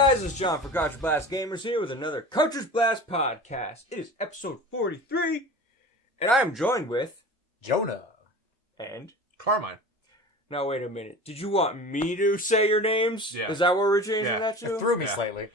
guys, it's John for Cartridge Blast Gamers here with another Cartridge Blast podcast. It is episode 43, and I am joined with Jonah and Carmine. Now wait a minute. Did you want me to say your names? Yeah. Is that what we're changing that to? It threw me slightly.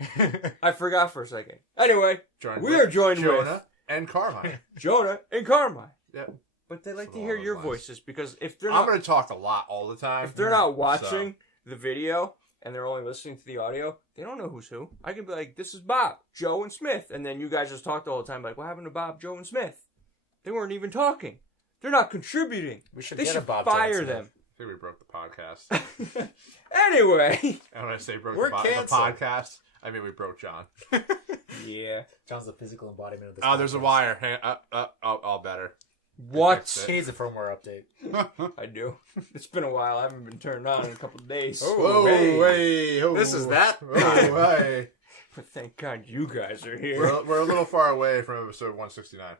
I forgot for a second. Anyway, we are joined Jonah with and Carmine. Jonah and Carmine. Yeah. But they like to Along hear those your lines. voices because if they're I'm not, going to talk a lot all the time. if they're not watching the video and they're only listening to the audio, they don't know who's who. I can be like, this is Bob, Joe, and Smith. And then you guys just talked all the time like, what happened to Bob, Joe, and Smith? They weren't even talking. They're not contributing. We should They get should a Bob fire Johnson. them. I think we broke the podcast. Anyway. And when I say broke We're the canceled. podcast, I mean we broke John. Yeah. John's the physical embodiment of this. Oh, there's a podcast. wire. Hang on. All better. What? He needs a firmware update. I do. It's been a while. I haven't been turned on in a couple of days. Whoa, hey. This is that Oh, hey. But thank God you guys are here. We're a little far away from episode 169.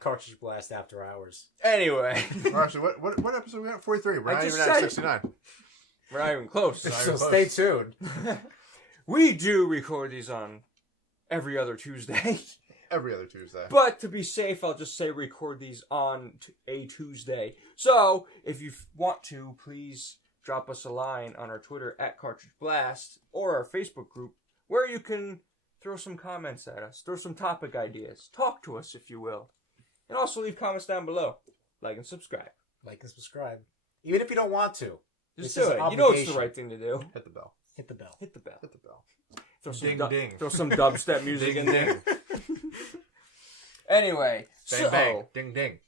Cartridge Blast After Hours. Anyway. Or actually, what episode we at? 43. We're I not just even at said- 69. We're not even close. Not So even close. stay tuned. We do record these on every other Tuesday. Every other Tuesday. But to be safe, I'll just say record these on a Tuesday. So, if you want to, please drop us a line on our Twitter at Cartridge Blast or our Facebook group where you can throw some comments at us, throw some topic ideas, talk to us if you will. And also leave comments down below. Like and subscribe. Like and subscribe. Even if you don't want to. Just This do is it. an You know it's the obligation. right thing to do. Hit the bell. Hit the bell. Hit the bell. Hit the bell. Throw some Ding, ding. Throw some dubstep music in Ding, there. ding. Anyway, Bang, so bang. Ding, ding.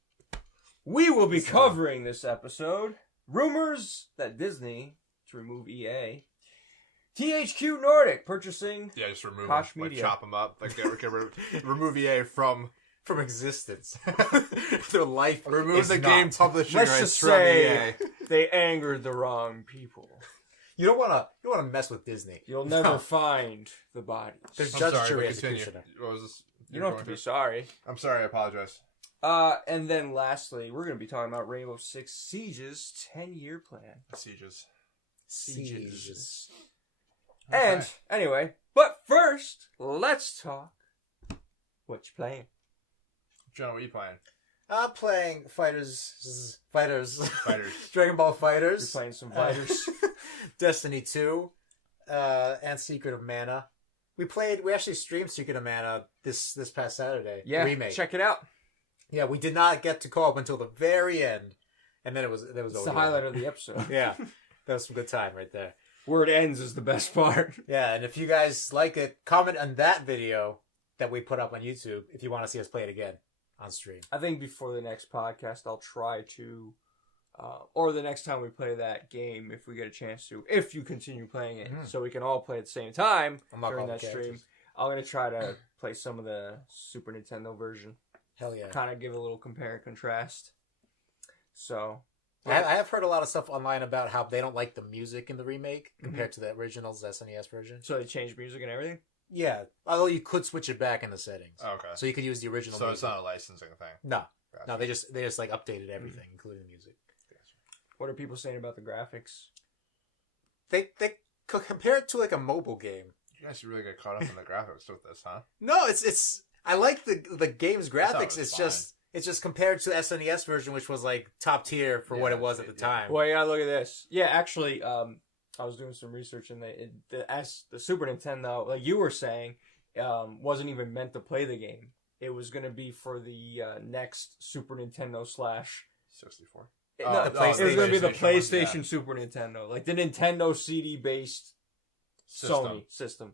we will be covering this episode. Rumors that Disney to remove EA. THQ Nordic purchasing. Yeah, just remove Koch them. Like, Media. chop them up. Like, remove EA from existence. Their life. remove is the not. game publishing Let's rights just from say EA. they angered the wrong people. You don't want to mess with Disney. You'll never find the bodies. They're I'm judge, sorry, jury, but continue. executioner. What was this? You don't have to be sorry. I'm sorry, I apologize. And then lastly, we're going to be talking about Rainbow Six Siege's 10-year plan. Sieges. Sieges. And Okay. anyway, but first, let's talk. What you playing? John, what are you playing? I'm playing Fighters. Fighters. Dragon Ball You're Fighters. playing some fighters. Destiny 2. And Secret of Mana. We actually streamed Secret of Mana this past Saturday. Yeah, Remake. check it out. Yeah, we did not get to co-op until the very end. And then it was It's over. the highlight of the episode. Yeah. That was some good time right there. Where it ends is the best part. Yeah, and if you guys like it, comment on that video that we put up on YouTube if you want to see us play it again on stream. I think before the next podcast, I'll try to, or the next time we play that game, if we get a chance to, if you continue playing it, so we can all play at the same time Unlock during all the that stream. characters. I'm going to try to play some of the Super Nintendo version. Hell yeah. Kind of give a little compare and contrast. So, I have heard a lot of stuff online about how they don't like the music in the remake compared to the original's SNES version. so they changed music and everything? Yeah, although you could switch it back in the settings. Okay. So you could use the original So music. it's not a licensing thing. No. Gotcha. No, they just like updated everything, including the music. What are people saying about the graphics? They could compare it to like a mobile game. You guys really get caught up in the graphics with this, huh? No, it's I like the game's thought it graphics. was It's just compared to the SNES version, which was like top tier for what Yeah, it was at the yeah. time. Well, yeah, look at this. Yeah, actually, I was doing some research, and the Super Nintendo, like you were saying, wasn't even meant to play the game. It was going to be for the next Super Nintendo slash. 64. It, Oh, no, the it was going to be the PlayStation PlayStation one, Super Nintendo, like the Nintendo CD based Sony system.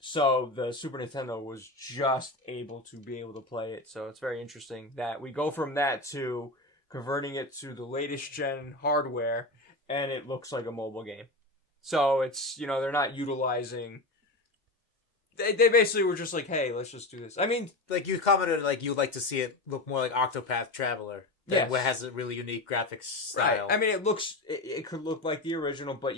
So the Super Nintendo was just able to play it. So it's very interesting that we go from that to converting it to the latest gen hardware, and it looks like a mobile game. So it's, they're not utilizing. They basically were just like, hey, let's just do this. I mean, Like you commented, like you'd like to see it look more like Octopath Traveler. That Yes. has a really unique graphics right. style. I mean, it could look like the original, but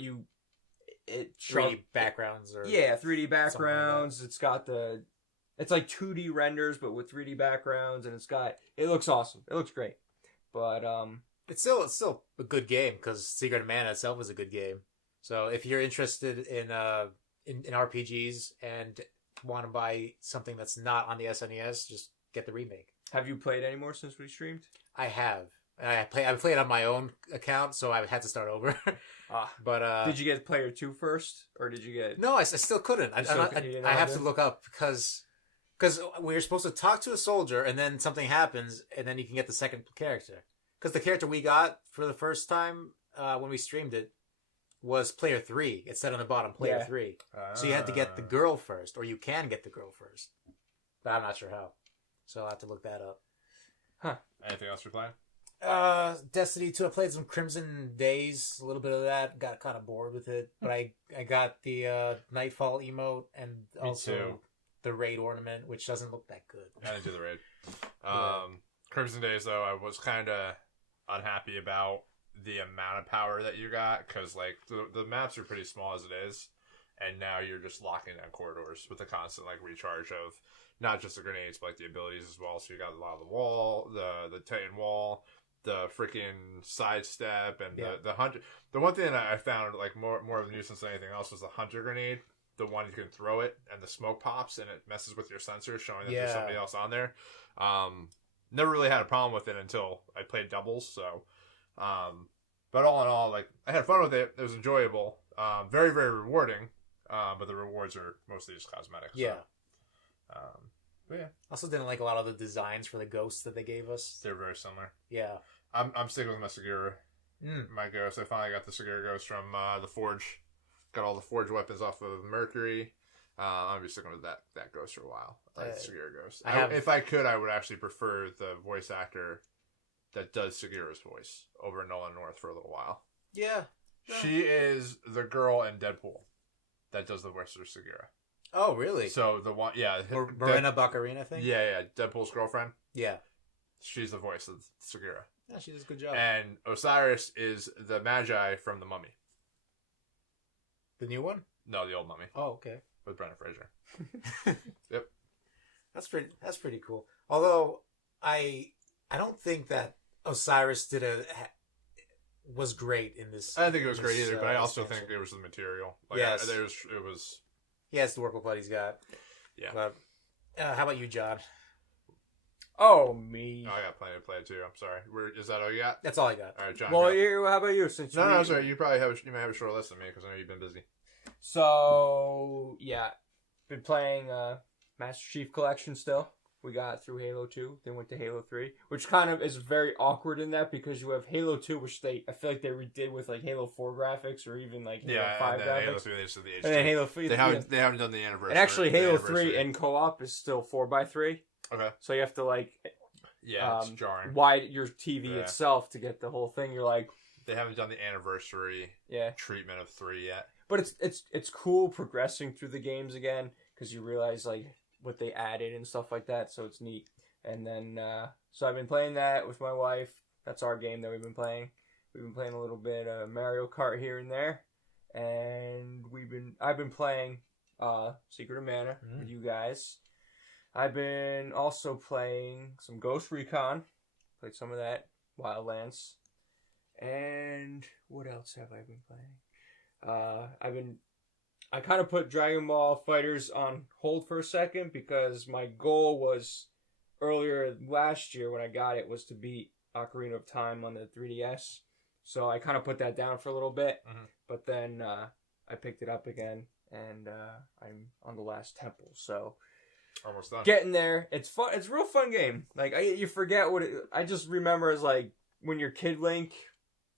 it 3D backgrounds or 3D backgrounds. It's got it's like 2D renders, but with 3D backgrounds, and it looks awesome. It looks great, but it's still a good game because Secret of Mana itself is a good game. So if you're interested in RPGs and want to buy something that's not on the SNES, just get the remake. Have you played any more since we streamed? I have. I played on my own account, so I had to start over. But did you get player 2 first, or did you get? No, I still couldn't. I have to look up because we were supposed to talk to a soldier, and then something happens, and then you can get the second character. Because the character we got for the first time when we streamed it was player 3. It said on the bottom player 3. So you had to get the girl first, or you can get the girl first. But I'm not sure how. So I'll have to look that up. Huh. Anything else you're playing? Destiny 2. I played some Crimson Days, a little bit of that. Got kind of bored with it, but I got the Nightfall emote and also the raid ornament, which doesn't look that good. I didn't do the raid. Crimson Days, though, I was kind of unhappy about the amount of power that you got, because like the maps are pretty small as it is, and now you're just locking down corridors with a constant like recharge of not just the grenades but like the abilities as well. So you got a lot of the wall, the Titan wall, the freaking sidestep, and the hunter. The one thing that I found like more of a nuisance than anything else was the hunter grenade. The one you can throw it and the smoke pops and it messes with your sensor, showing that there's somebody else on there. Never really had a problem with it until I played doubles. So, but all in all, like I had fun with it. It was enjoyable. Very, very rewarding. But the rewards are mostly just cosmetic. Yeah. So. But yeah. Also didn't like a lot of the designs for the ghosts that they gave us. They're very similar. Yeah. I'm sticking with my Segura. My ghost. I finally got the Segura ghost from the Forge. Got all the Forge weapons off of Mercury. I'm gonna be sticking with that ghost for a while. Like Segura ghost. If I could, I would actually prefer the voice actor that does Segura's voice over Nolan North for a little while. Yeah. She is the girl in Deadpool that does the voice of Segura. Oh, really? So the one, Marina Baccarina thing? Yeah, Deadpool's girlfriend. Yeah. She's the voice of Segura. Yeah, she does a good job. And Osiris is the Magi from The Mummy. The new one? No, the old Mummy. Oh, okay. With Brendan Fraser. Yep. That's pretty cool. Although I don't think that Osiris was great in this. I don't think it was great either, but I also think it was the material. Like, yes. It was. He has to work with what he's got. Yeah. But, how about you, John? Oh, me. Oh, I got plenty to play too. I'm sorry. Is that all you got? That's all I got. All right, John. Well, how about you? Since no, sorry. You might have a short list than me because I know you've been busy. So yeah, been playing Master Chief Collection still. We got through Halo 2, then went to Halo 3, which kind of is very awkward in that because you have Halo 2, which I feel like they redid with like Halo 4 graphics or even like Halo 5 and then graphics. Halo 3 they just did the HD. And then Halo 3, they haven't done the anniversary. And actually, Halo 3 in co-op is still 4x3. Okay. So you have to like it's jarring. Wide your TV itself to get the whole thing. You're like, they haven't done the anniversary treatment of 3 yet. But it's cool progressing through the games again because you realize like what they added and stuff like that. So it's neat. And then so I've been playing that with my wife. That's our game that we've been playing. We've been playing a little bit of Mario Kart here and there, and I've been playing Secret of Mana with you guys. I've been also playing some Ghost Recon. Played some of that. Wildlands. And what else have I been playing? I kind of put Dragon Ball FighterZ on hold for a second because my goal was earlier last year when I got it was to beat Ocarina of Time on the 3DS. So I kind of put that down for a little bit, but then I picked it up again, and I'm on the last temple. So almost done. Getting there. It's fun. It's a real fun game. Like you forget what I just remember as like when you're Kid Link,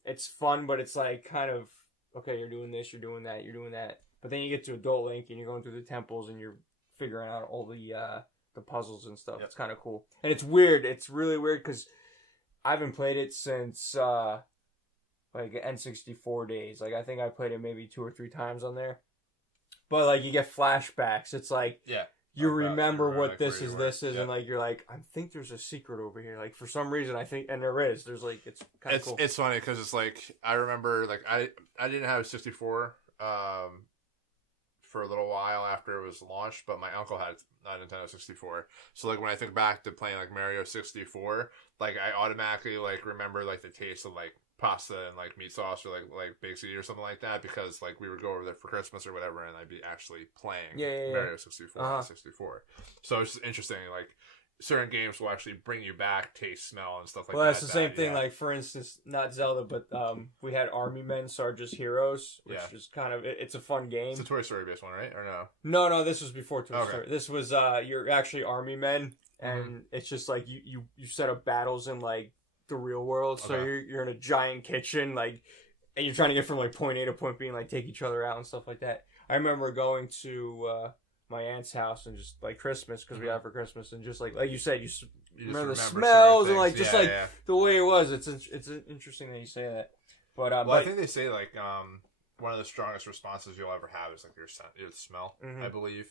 it's fun, but it's like kind of okay. You're doing this, you're doing that, you're doing that. But then you get to Adult Link and you're going through the temples and you're figuring out all the puzzles and stuff. Yep. It's kind of cool. And it's weird. It's really weird because I haven't played it since like N64 days. Like I think I played it maybe 2 or 3 times on there. But like you get flashbacks. It's like you remember what like this is, and like you're like, I think there's a secret over here. Like for some reason I think, and there is. There's like it's kind of cool. It's funny because it's like I remember like I didn't have a 64. for a little while after it was launched, but my uncle had a Nintendo 64. So like when I think back to playing like Mario 64, like I automatically like remember like the taste of like pasta and like meat sauce or like baked ziti or something like that, because like we would go over there for Christmas or whatever and I'd be actually playing Mario 64 on 64. So it's just interesting, like certain games will actually bring you back taste, smell, and stuff like that. Well, that's the same thing. Like, for instance, not Zelda, but we had Army Men, Sarge's Heroes, which is kind of it's a fun game. It's a Toy Story based one, right? Or no? No, this was before Toy Story. This was you're actually Army Men, and it's just like you set up battles in like the real world. So you're in a giant kitchen, like, and you're trying to get from like point A to point B and like take each other out and stuff like that. I remember going to my aunt's house and just like Christmas, because we had for Christmas, and just like you said, you remember the smells and like just the way it was. It's interesting that you say that. But I think they say like one of the strongest responses you'll ever have is like your smell, I believe,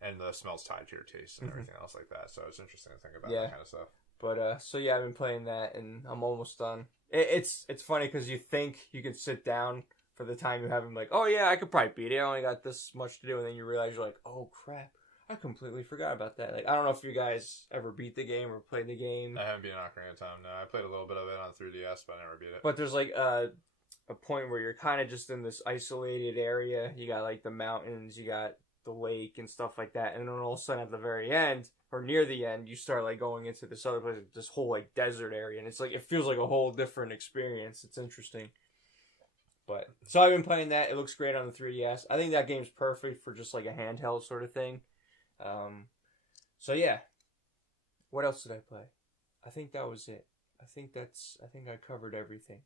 and the smell's tied to your taste and everything else like that. So it's interesting to think about that kind of stuff. But so yeah, I've been playing that and I'm almost done. It's funny because you think you can sit down for the time you have him, like, oh yeah, I could probably beat it. I only got this much to do, and then you realize you're like, oh crap, I completely forgot about that. Like, I don't know if you guys ever beat the game or played the game. I haven't beaten Ocarina of Time. No, I played a little bit of it on 3DS, but I never beat it. But there's like a point where you're kind of just in this isolated area. You got like the mountains, you got the lake and stuff like that, and then all of a sudden at the very end or near the end, you start like going into this other place, this whole like desert area, and it's like it feels like a whole different experience. It's interesting. But so I've been playing that. It looks great on the 3DS. I think that game's perfect for just like a handheld sort of thing. So yeah. What else did I play? I think that was it. I think I covered everything.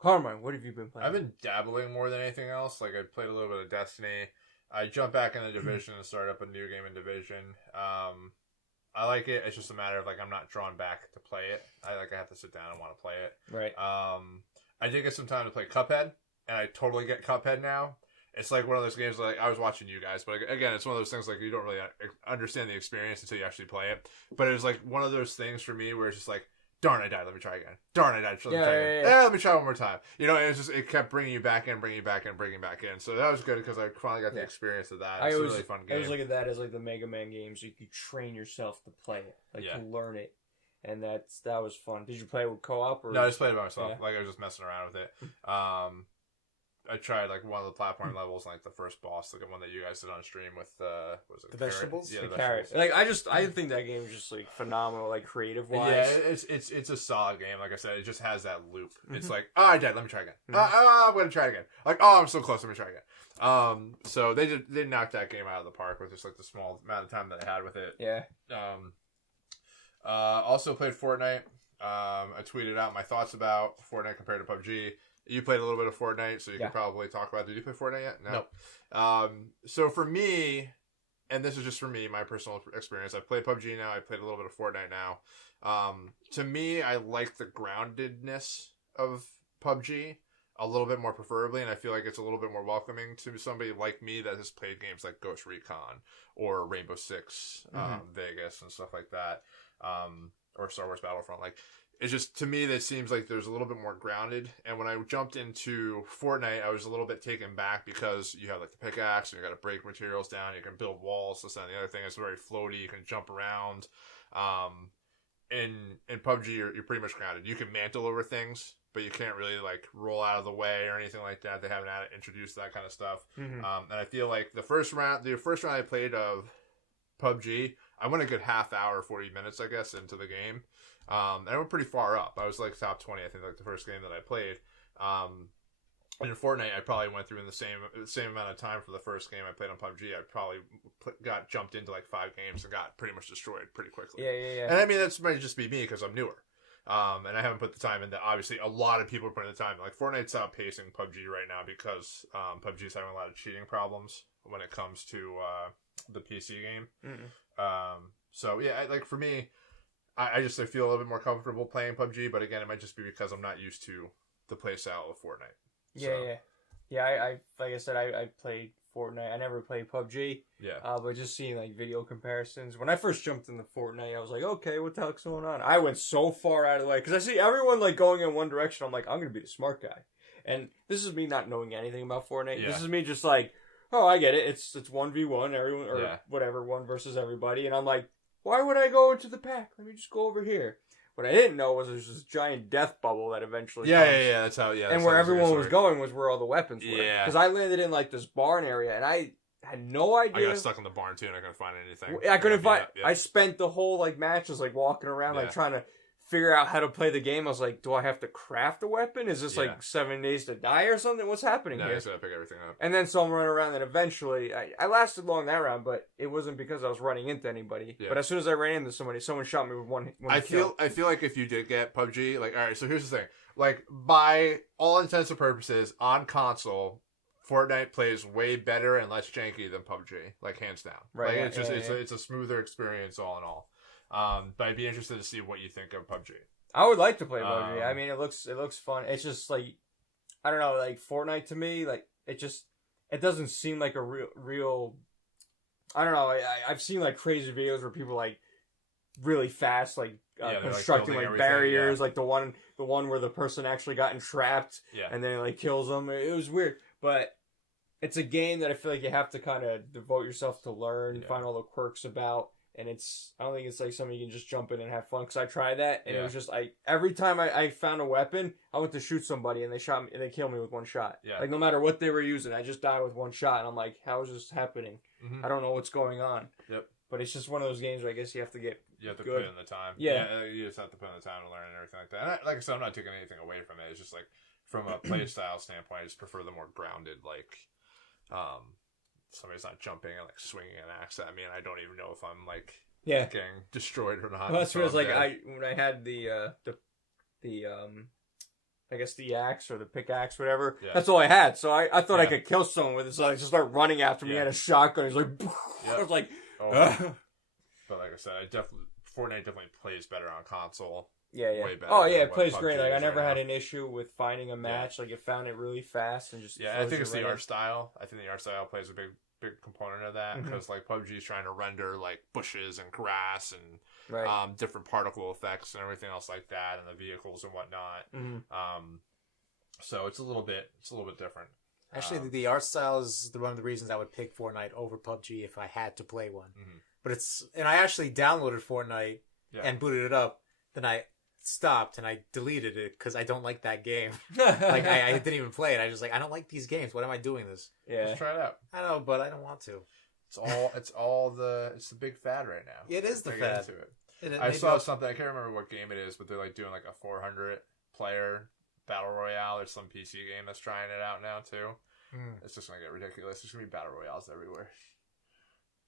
Carmine, what have you been playing? I've been dabbling more than anything else. Like I played a little bit of Destiny. I jumped back into Division and started up a new game in Division. I like it. It's just a matter of like I'm not drawn back to play it. I have to sit down and want to play it. Right. I did get some time to play Cuphead. And I totally get Cuphead now. It's like one of those games, like, I was watching you guys, but again, it's one of those things, like, you don't really understand the experience until you actually play it. But it was, like, one of those things for me where it's just like, darn, I died, let me try again. Darn, I died, let me try again. Yeah, let me try one more time. You know, and it kept bringing you back in, bringing you back in, bringing you back in. So that was good, because I finally got the experience of that. It's a really fun game. I always look at that as, like, the Mega Man games. You could train yourself to play it, to learn it. And that was fun. Did you play it with co-op? Or? No, I just played it by myself. Yeah. Like, I was just messing around with it. I tried like one of the platform levels, like the first boss, like the one that you guys did on stream with was it the vegetables? Yeah, the carrot. Like I think that game is just like phenomenal, like creative wise. Yeah, it's a solid game. Like I said, it just has that loop. It's like, oh, I died. Let me try again. I'm gonna try again. Like, oh, I'm so close. Let me try again. So they knocked that game out of the park with just like the small amount of time that I had with it. Yeah. Also played Fortnite. I tweeted out my thoughts about Fortnite compared to PUBG. You played a little bit of Fortnite, so you can probably talk about it. Did you play Fortnite yet? No. So for me, and this is just for me, my personal experience, I played PUBG now. I played a little bit of Fortnite now. To me, I like the groundedness of PUBG a little bit more preferably, and I feel like it's a little bit more welcoming to somebody like me that has played games like Ghost Recon or Rainbow Six, Vegas, and stuff like that, or Star Wars Battlefront. Like, it's just, to me, that seems like there's a little bit more grounded. And when I jumped into Fortnite, I was a little bit taken back because you have like the pickaxe and you got to break materials down. You can build walls. This and the other thing is very floaty. You can jump around. In PUBG, you're pretty much grounded. You can mantle over things, but you can't really like roll out of the way or anything like that. They haven't introduced that kind of stuff. And I feel like the first round I played of PUBG, I went a good half hour, 40 minutes, I guess, into the game. And I went pretty far up. I was like top 20, I think, like the first game that I played. And in Fortnite, I probably went through in the same amount of time for the first game I played on PUBG. I probably got jumped into like 5 games and got pretty much destroyed pretty quickly. Yeah. And I mean, that might just be me because I'm newer. And I haven't put the time in that. Obviously, a lot of people are putting the time in. Like, Fortnite's outpacing PUBG right now because PUBG's having a lot of cheating problems when it comes to the PC game. So, yeah, like for me, I feel a little bit more comfortable playing PUBG, but again, it might just be because I'm not used to the play style of Fortnite. Yeah. I like I said, I played Fortnite. I never played PUBG. Yeah. But just seeing like video comparisons. When I first jumped into Fortnite, I was like, okay, what the heck's going on? I went so far out of the way because I see everyone like going in one direction. I'm like, I'm gonna be the smart guy, and this is me not knowing anything about Fortnite. Yeah. This is me just like oh, I get it. It's 1v1, everyone, or whatever, one versus everybody. And I'm like, why would I go into the pack? Let me just go over here. What I didn't know was there's this giant death bubble that eventually comes. Yeah, that's how, and where everyone was going was where all the weapons were. Yeah. Because I landed in, like, this barn area, and I had no idea. I got stuck in the barn, too, and I couldn't find anything. I couldn't find... I spent the whole, like, match just, like, walking around, like, trying to figure out how to play the game. I was like, do I have to craft a weapon? Is this, like, 7 days to die or something? What's happening here? No, you just gotta pick everything up. And then so I'm running around, and eventually... I lasted long that round, but it wasn't because I was running into anybody. Yeah. But as soon as I ran into somebody, someone shot me with one kill. I feel like if you did get PUBG, like, alright, so here's the thing. Like, by all intents and purposes, on console... Fortnite plays way better and less janky than PUBG, like hands down. Right. Like, it's a smoother experience all in all. But I'd be interested to see what you think of PUBG. I would like to play PUBG. I mean, it looks fun. It's just like, I don't know, like Fortnite to me, like it doesn't seem like a real. I don't know. I've seen like crazy videos where people like really fast, like constructing like barriers, like the one where the person actually got entrapped, and then it like kills them. It was weird. But it's a game that I feel like you have to kind of devote yourself to learn, find all the quirks about, and I don't think it's like something you can just jump in and have fun. Because I tried that, and it was just every time I found a weapon, I went to shoot somebody, and they shot me, and they killed me with one shot. Yeah. Like no matter what they were using, I just died with one shot, and I'm like, how is this happening? Mm-hmm. I don't know what's going on. Yep. But it's just one of those games where I guess you have to get put in the time. Yeah. You just have to put in the time to learn and everything like that. And like I said, I'm not taking anything away from it. It's just like. From a play style standpoint, I just prefer the more grounded, like, somebody's not jumping and, like, swinging an axe at me, and I don't even know if I'm, like, getting destroyed or not. Well, that's what it's like, when I had the I guess the axe or the pickaxe, whatever, that's all I had, so I thought I could kill someone with it, so I just started running after me, I had a shotgun, he's like, I was like, But like I said, Fortnite definitely plays better on console. Yeah. Oh yeah, it plays great. Like I never had an issue with finding a match. Like it found it really fast and just. Yeah, I think it's the art style. I think the art style plays a big component of that because like PUBG is trying to render like bushes and grass and different particle effects and everything else like that and the vehicles and whatnot. So it's a little bit different. Actually, the art style is one of the reasons I would pick Fortnite over PUBG if I had to play one. But and I actually downloaded Fortnite and booted it up. Then I stopped and I deleted it because I don't like that game. Like I didn't even play it. I just I don't like these games. What am I doing this? Yeah, just try it out. I know, but I don't want to. It's the big fad right now. It is the fad. I saw something. I can't remember what game it is, but they're like doing like a 400 player battle royale. There's some PC game that's trying it out now too. It's just gonna get ridiculous. There's gonna be battle royales everywhere.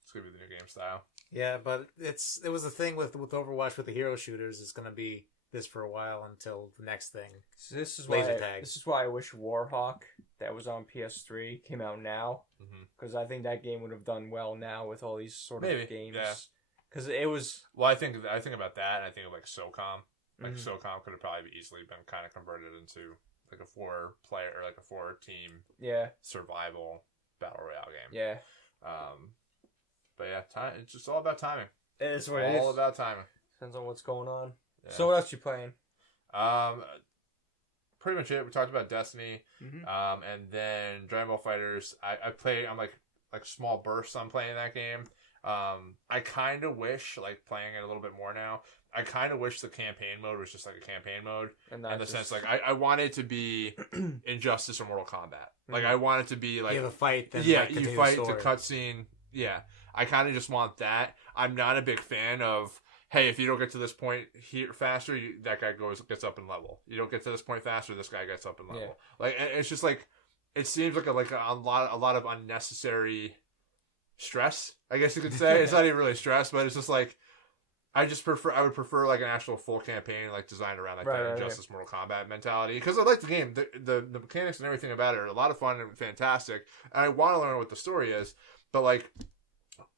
It's gonna be the new game style. Yeah, but it was the thing with Overwatch with the hero shooters. It's gonna be this for a while until the next thing. So this is why I wish Warhawk that was on PS3 came out now, because I think that game would have done well now with all these sort of games. Because it was. Well, I think about that, and I think of like SOCOM. Like SOCOM could have probably easily been kind of converted into like a 4-player or like a 4-team survival battle royale game. Yeah. But yeah, it's just all about timing. It's all about timing. Depends on what's going on. Yeah. So what else you playing? Pretty much it. We talked about Destiny, and then Dragon Ball FighterZ. I play. I'm like small bursts. I'm playing that game. I kind of wish playing it a little bit more now. I kind of wish the campaign mode was just like a campaign mode, in the sense I want it to be Injustice or Mortal Kombat. Like I want it to be like you have a fight. Then you fight the cutscene. Yeah, I kind of just want that. I'm not a big fan of. Hey, if you don't get to this point here faster, that guy gets up in level. You don't get to this point faster, this guy gets up in level. Yeah. Like it's just like it seems like a lot of unnecessary stress. I guess you could say it's not even really stress, but it's just like I would prefer like an actual full campaign like designed around like that Injustice Mortal Kombat mentality because I like the game. The mechanics and everything about it are a lot of fun and fantastic, and I want to learn what the story is, but like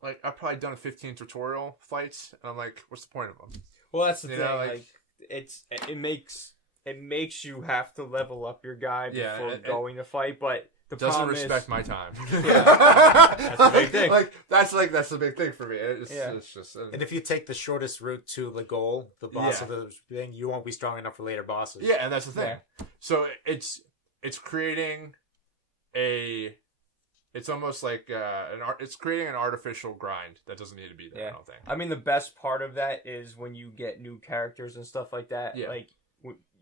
I've probably done 15 tutorial fights, and I'm like, what's the point of them? Well, that's the thing. Like it makes you have to level up your guy before going to fight, but the doesn't respect my time. That's a big thing. That's the big thing for me. It's just. And if you take the shortest route to the goal, the boss of the thing, you won't be strong enough for later bosses. Yeah, and that's the thing. Yeah. So it's creating a It's almost like it's creating an artificial grind that doesn't need to be there. I don't think. I mean, the best part of that is when you get new characters and stuff like that. Yeah. Like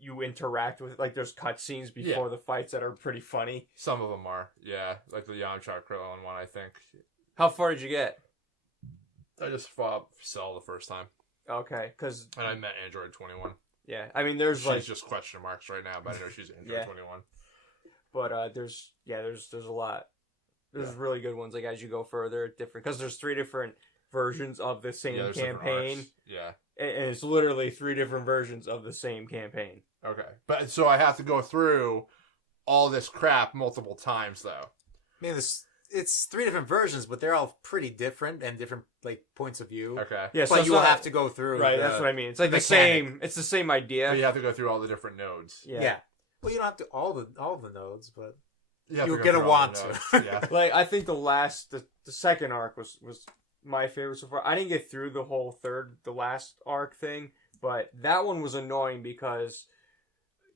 you interact with, like, there's cutscenes before the fights that are pretty funny. Some of them are, like the Yamcha Krillin one. I think. How far did you get? I just fought Cell the first time. Okay, because and I met Android 21. Yeah, I mean, she's just question marks right now, but I know she's Android 21. But there's a lot. There's really good ones. Like as you go further, different because there's 3 different versions of the same campaign. Yeah, and it's literally 3 different versions of the same campaign. Okay, but so I have to go through all this crap multiple times, though. I mean, it's 3 different versions, but they're all pretty different and different like points of view. Okay, yeah, but you will have to go through. Right, that's what I mean. It's like the same. It's the same idea. But you have to go through all the different nodes. Yeah. Well, you don't have to all the nodes, but you're gonna want to. Yeah. Like I think the second arc was my favorite so far. I didn't get through the whole the last arc thing, but that one was annoying because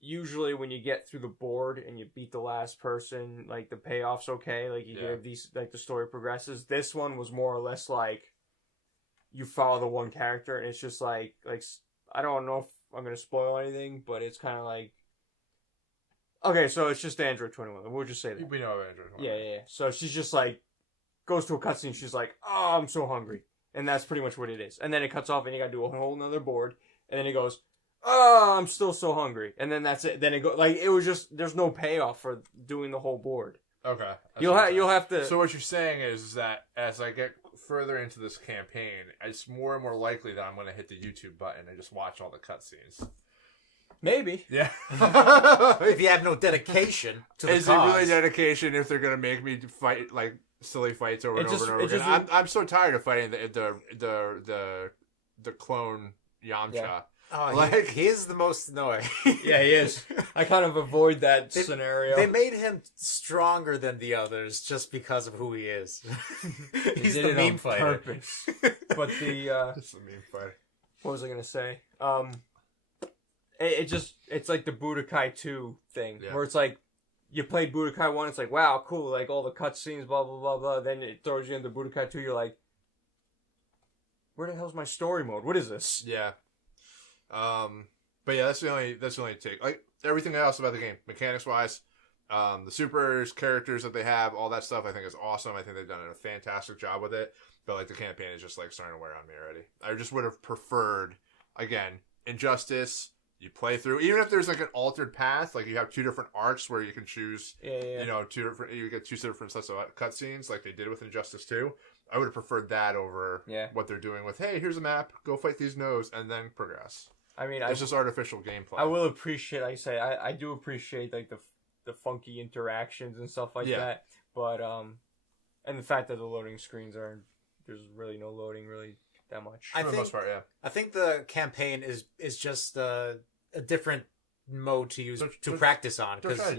usually when you get through the board and you beat the last person, like the payoff's okay, like you get a decent, like the story progresses. This one was more or less like you follow the one character and it's just like I don't know if I'm gonna spoil anything, but it's kind of like. Okay, so it's just Android 21. We'll just say that. We know Android 21. Yeah. So she's just like, goes to a cutscene. She's like, oh, I'm so hungry. And that's pretty much what it is. And then it cuts off and you gotta do a whole nother board. And then it goes, oh, I'm still so hungry. And then that's it. Then it goes, like, it was just, there's no payoff for doing the whole board. Okay. You'll have to. So what you're saying is that as I get further into this campaign, it's more and more likely that I'm going to hit the YouTube button and just watch all the cutscenes. Maybe. Yeah. If you have no dedication to the Is it really dedication if they're going to make me fight like silly fights over and over again? I'm so tired of fighting the clone Yamcha. Yeah. Oh, he is the most annoying. Yeah, he is. I kind of avoid that scenario. They made him stronger than the others just because of who he is. He's the meme fighter. Purpose. But it's the meme fighter. What was I going to say? It's like the Budokai 2 thing, where it's like, you played Budokai 1, it's like, wow, cool, like all the cutscenes, blah, blah, blah, blah, then it throws you into Budokai 2, you're like, where the hell's my story mode? What is this? Yeah. But yeah, that's the only take. Like, everything else about the game, mechanics-wise, the supers, characters that they have, all that stuff, I think is awesome. I think they've done a fantastic job with it, but like the campaign is just like starting to wear on me already. I just would have preferred, again, Injustice. You play through, even if there's like an altered path, like you have 2 different arcs where you can choose, you get 2 different sets of cutscenes, like they did with Injustice 2. I would have preferred that over what they're doing with, hey, here's a map, go fight these nodes, and then progress. I mean, it's just artificial gameplay. I will appreciate, like I say, I do appreciate like the funky interactions and stuff like that, but and the fact that the loading screens there's really no loading really that much. For the most part, yeah. I think the campaign is just a different mode to use to practice on. Don't try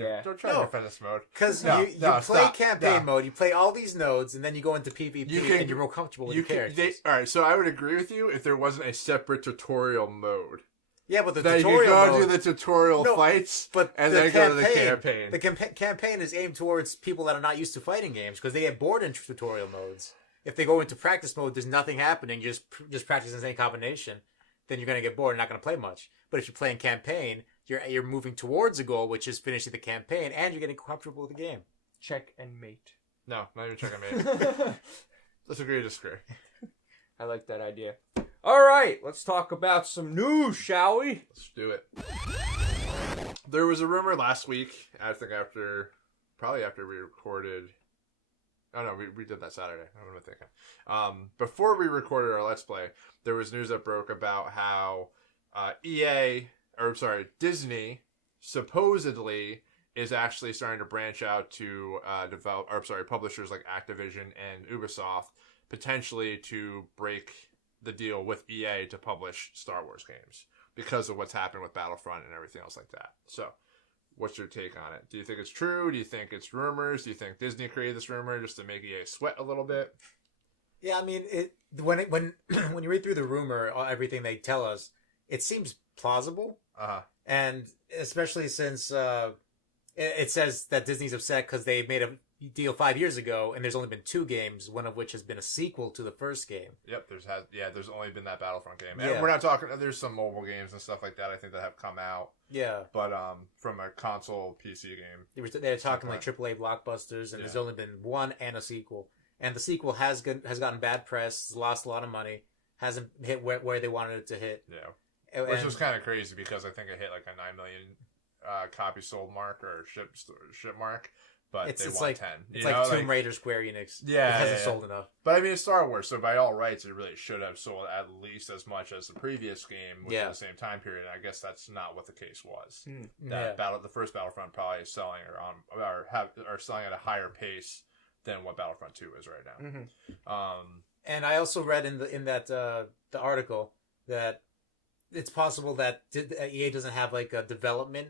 to defend this mode. Because you play campaign mode, you play all these nodes, and then you go into PvP, and you're more comfortable with your characters. Alright, so I would agree with you if there wasn't a separate tutorial mode. Yeah, but the tutorial mode... you go do the tutorial fights, and then go to the campaign. The campaign is aimed towards people that are not used to fighting games, because they get bored in tutorial modes. If they go into practice mode, there's nothing happening, just practicing the same combination, then you're going to get bored and not going to play much. But if you're playing campaign, you're moving towards a goal, which is finishing the campaign, and you're getting comfortable with the game. Check and mate. No, not even check and mate. Let's agree to disagree. I like that idea. All right, let's talk about some news, shall we? Let's do it. There was a rumor last week, I think probably after we recorded... Oh, no, we did that Saturday. What am I thinking? Before we recorded our Let's Play, there was news that broke about how Disney supposedly is actually starting to branch out to publishers like Activision and Ubisoft, potentially to break the deal with EA to publish Star Wars games because of what's happened with Battlefront and everything else like that. So, what's your take on it? Do you think it's true? Do you think it's rumors? Do you think Disney created this rumor just to make EA sweat a little bit? Yeah, I mean, when you read through the rumor, everything they tell us, it seems plausible. And especially since it says that Disney's upset because they made deal 5 years ago, and there's only been 2 games, one of which has been a sequel to the first game. Yep, there's only been that Battlefront game. And we're not talking, there's some mobile games and stuff like that, I think, that have come out. Yeah. But from a console PC game. They're talking like AAA blockbusters, and there's only been 1 and a sequel. And the sequel has gotten bad press, lost a lot of money, hasn't hit where they wanted it to hit. Yeah. Which was kind of crazy because I think it hit like a 9 million copy sold mark or ship mark. But they want 10. It's like Tomb Raider Square Enix. Yeah. It hasn't sold enough. But I mean, it's Star Wars, so by all rights, it really should have sold at least as much as the previous game within the same time period. And I guess that's not what the case was. The first Battlefront probably is selling or selling at a higher pace than what Battlefront 2 is right now. Mm-hmm. And I also read in that the article that it's possible that EA doesn't have like a development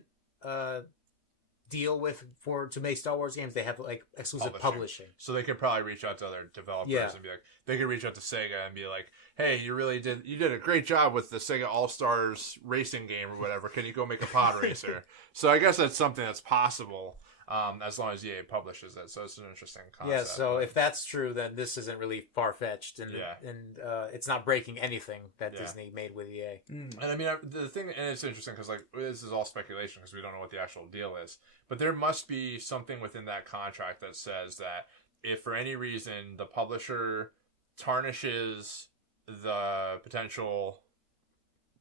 deal to make Star Wars games. They have like exclusive publishing. So they could probably reach out to other developers and be like, they could reach out to Sega and be like, hey, you did a great job with the Sega All-Stars racing game or whatever. Can you go make a pod racer? So I guess that's something that's possible. As long as EA publishes it, so it's an interesting concept. Yeah, so if that's true, then this isn't really far-fetched, and it's not breaking anything that Disney made with EA. And I mean, the thing, and it's interesting because like this is all speculation because we don't know what the actual deal is, but there must be something within that contract that says that if for any reason the publisher tarnishes the potential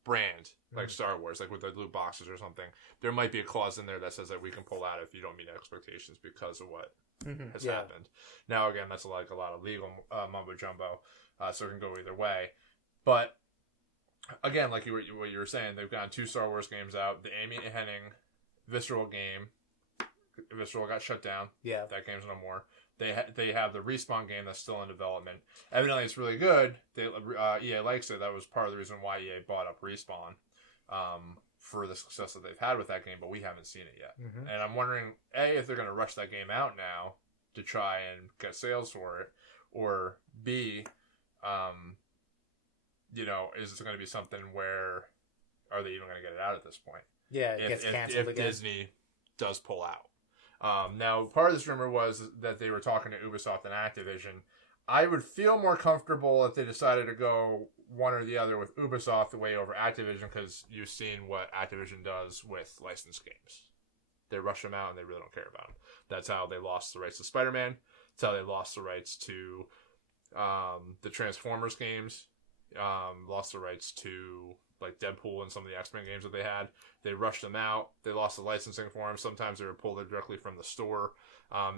brand, like Star Wars, like with the loot boxes or something, there might be a clause in there that says that we can pull out if you don't meet expectations because of what has happened. Now, again, that's like a lot of legal mumbo jumbo, so it can go either way. But again, like what you were saying, they've gotten 2 Star Wars games out. The Amy Hennig Visceral game, Visceral got shut down. Yeah, that game's no more. They have the Respawn game that's still in development. Evidently, it's really good. EA likes it. That was part of the reason why EA bought up Respawn for the success that they've had with that game, but we haven't seen it yet. Mm-hmm. And I'm wondering, A, if they're going to rush that game out now to try and get sales for it, or B, is it going to be something where are they even going to get it out at this point? Yeah, it gets canceled if Disney does pull out. Now, part of this rumor was that they were talking to Ubisoft and Activision. I would feel more comfortable if they decided to go one or the other with Ubisoft way over Activision, because you've seen what Activision does with licensed games. They rush them out and they really don't care about them. That's how they lost the rights to Spider-Man. That's how they lost the rights to the Transformers games. Lost the rights to like Deadpool and some of the X-Men games that they had. They rushed them out. They lost the licensing for them. Sometimes they were pulled directly from the store.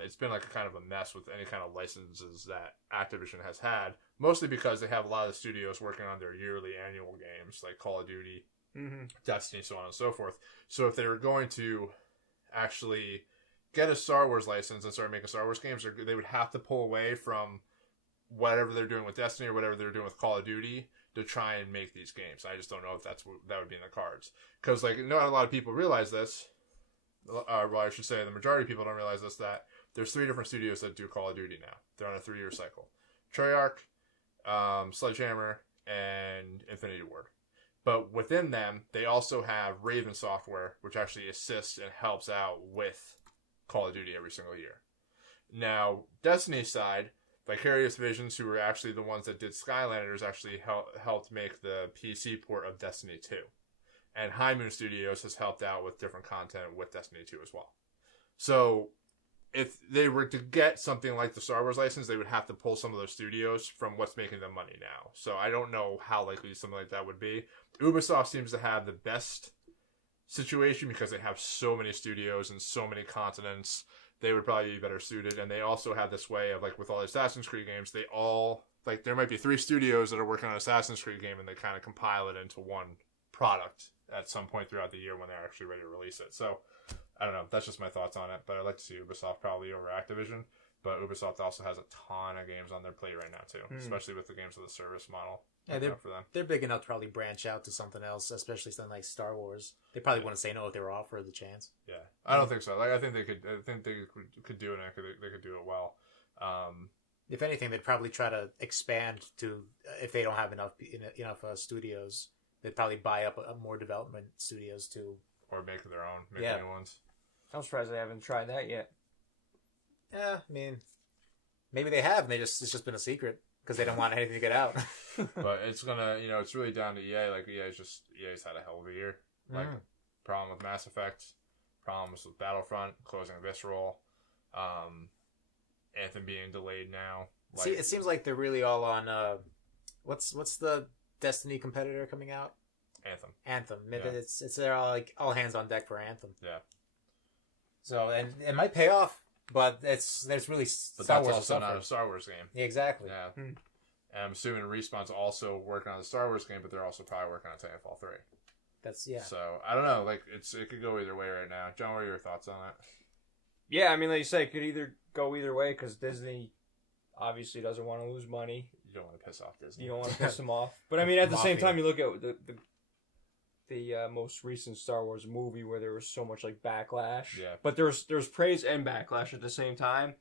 It's been like a kind of a mess with any kind of licenses that Activision has had, mostly because they have a lot of the studios working on their yearly annual games like Call of Duty, Destiny, so on and so forth. So if they were going to actually get a Star Wars license and start making Star Wars games, they would have to pull away from whatever they're doing with Destiny or whatever they're doing with Call of Duty to try and make these games. I just don't know if that would be in the cards. Because like not a lot of people realize this. Well, I should say the majority of people don't realize this, that there's 3 different studios that do Call of Duty now. They're on a 3-year cycle. Treyarch, Sledgehammer, and Infinity Ward. But within them, they also have Raven Software, which actually assists and helps out with Call of Duty every single year. Now, Destiny's side, Vicarious Visions, who were actually the ones that did Skylanders, actually helped make the PC port of Destiny 2. And High Moon Studios has helped out with different content with Destiny 2 as well. So, if they were to get something like the Star Wars license, they would have to pull some of those studios from what's making them money now. So, I don't know how likely something like that would be. Ubisoft seems to have the best situation because they have so many studios and so many continents. They would probably be better suited. And they also have this way of, like, with all the Assassin's Creed games, they all, like, there might be 3 studios that are working on an Assassin's Creed game and they kind of compile it into one product at some point throughout the year when they're actually ready to release it. So, I don't know. That's just my thoughts on it. But I'd like to see Ubisoft probably over Activision. But Ubisoft also has a ton of games on their plate right now, too. Especially with the games of the service model. Yeah, they're big enough to probably branch out to something else, especially something like Star Wars. They probably wouldn't say no if they were offered the chance. Yeah. I don't think so. Like, I think they could do it, and they could do it well. If anything, they'd probably try to expand to, if they don't have enough studios, they'd probably buy up more development studios too. Or make their own, new ones. I'm surprised they haven't tried that yet. Yeah, I mean, maybe they have, and it's just been a secret because they don't want anything to get out. But it's gonna, it's really down to EA. Like EA's had a hell of a year. Like problem with Mass Effect, problems with Battlefront, closing Visceral, Anthem being delayed now. Like, See, it seems like they're really all on. What's the Destiny competitor coming out? Anthem. Maybe Yeah. it's they're all hands on deck for Anthem. Yeah. So and it might pay off, but there's really But Star that's Wars also not a Star Wars game. Yeah, exactly. Yeah. And I'm assuming Respawn's also working on the Star Wars game, but they're also probably working on Titanfall 3. That's So I don't know. Like it could go either way right now. John, what are your thoughts on it? Yeah, I mean, like you say, it could either go either way because Disney obviously doesn't want to lose money. You don't want to piss off Disney. You don't want to piss them off. But I mean, at the same Mafia. time, you look at the most recent Star Wars movie where there was so much like backlash. Yeah. But there's praise and backlash at the same time.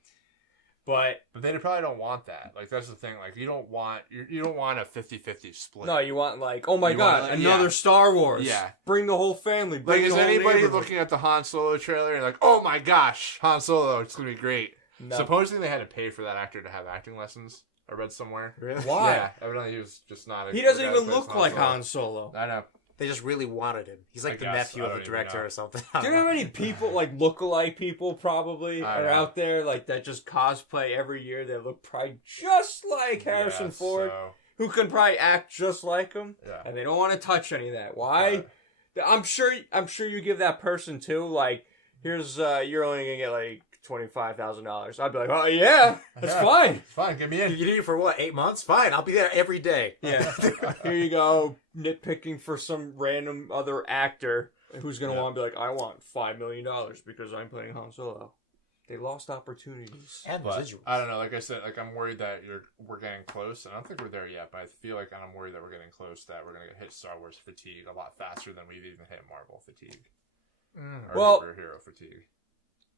But they probably don't want that. Like that's the thing. Like you don't want a 50-50 split. no, you want like, oh my You god, want, another Star Wars. Yeah. Bring the whole family. Bring Like is the whole anybody neighborhood. looking at the Han Solo trailer and like, oh my gosh, Han Solo, it's gonna be great. No. Supposedly they had to pay for that actor to have acting lessons. I read somewhere. Really? Why? Yeah, evidently he was just not. He doesn't the guy that even plays look like Solo. Han Solo. I know. They just really wanted him. He's like I the guess. nephew I of don't the even director know. or something. Do you know how many people, like look-alike people, probably I are know. out there like that just cosplay every year? That look probably just like Harrison Yeah, Ford, so, who can probably act just like him, yeah. and they don't want to touch any of that. Why? I'm sure you give that person too. Like, here's you're only gonna get like $25,000. I'd be like, oh yeah, that's Yeah. fine. Fine, get me in. You need it for what? 8 months? Fine, I'll be there every day. Yeah, here you go, nitpicking for some random other actor who's gonna Yeah. want to be like, I want $5 million because I'm playing Han Solo. They lost opportunities. And But residuals. I don't know. Like I said, like I'm worried that we're getting close. And I don't think we're there yet, but I feel like I'm worried that we're getting close. That we're gonna hit Star Wars fatigue a lot faster than we've even hit Marvel fatigue. Or Well- superhero fatigue.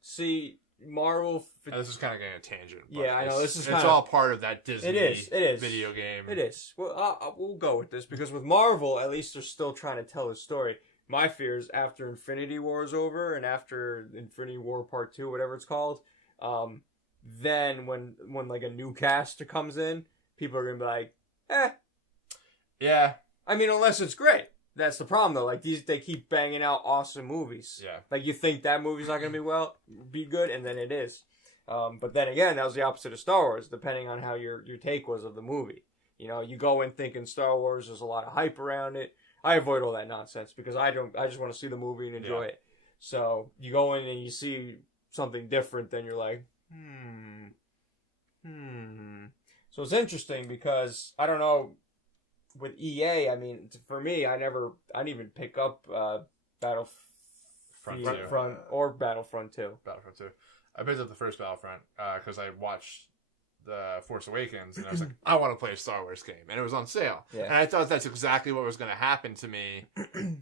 See, Marvel. And this is kind of getting a tangent. But Yeah, I know, it's- this is it's kinda- all part of that Disney. It is video game. It is. Well, we'll go with this because with Marvel, at least they're still trying to tell a story. My fear is after Infinity War is over and after Infinity War Part 2, whatever it's called, then when like a new cast comes in, people are gonna be like, Yeah, I mean, unless it's great. That's the problem though. Like they keep banging out awesome movies. yeah. Like you think that movie's not gonna be good, and then it is. But then again, that was the opposite of Star Wars, depending on how your take was of the movie. You know, you go in thinking Star Wars, there's a lot of hype around it. I avoid all that nonsense because I just want to see the movie and enjoy it. So you go in and you see something different, then you're like, So it's interesting because I don't know with EA. I mean, for me, I didn't even pick up Battlefront or Battlefront 2. Battlefront 2. I picked up the first Battlefront because I watched The Force Awakens and I was like, I want to play a Star Wars game, and it was on sale. Yeah. And I thought that's exactly what was going to happen to me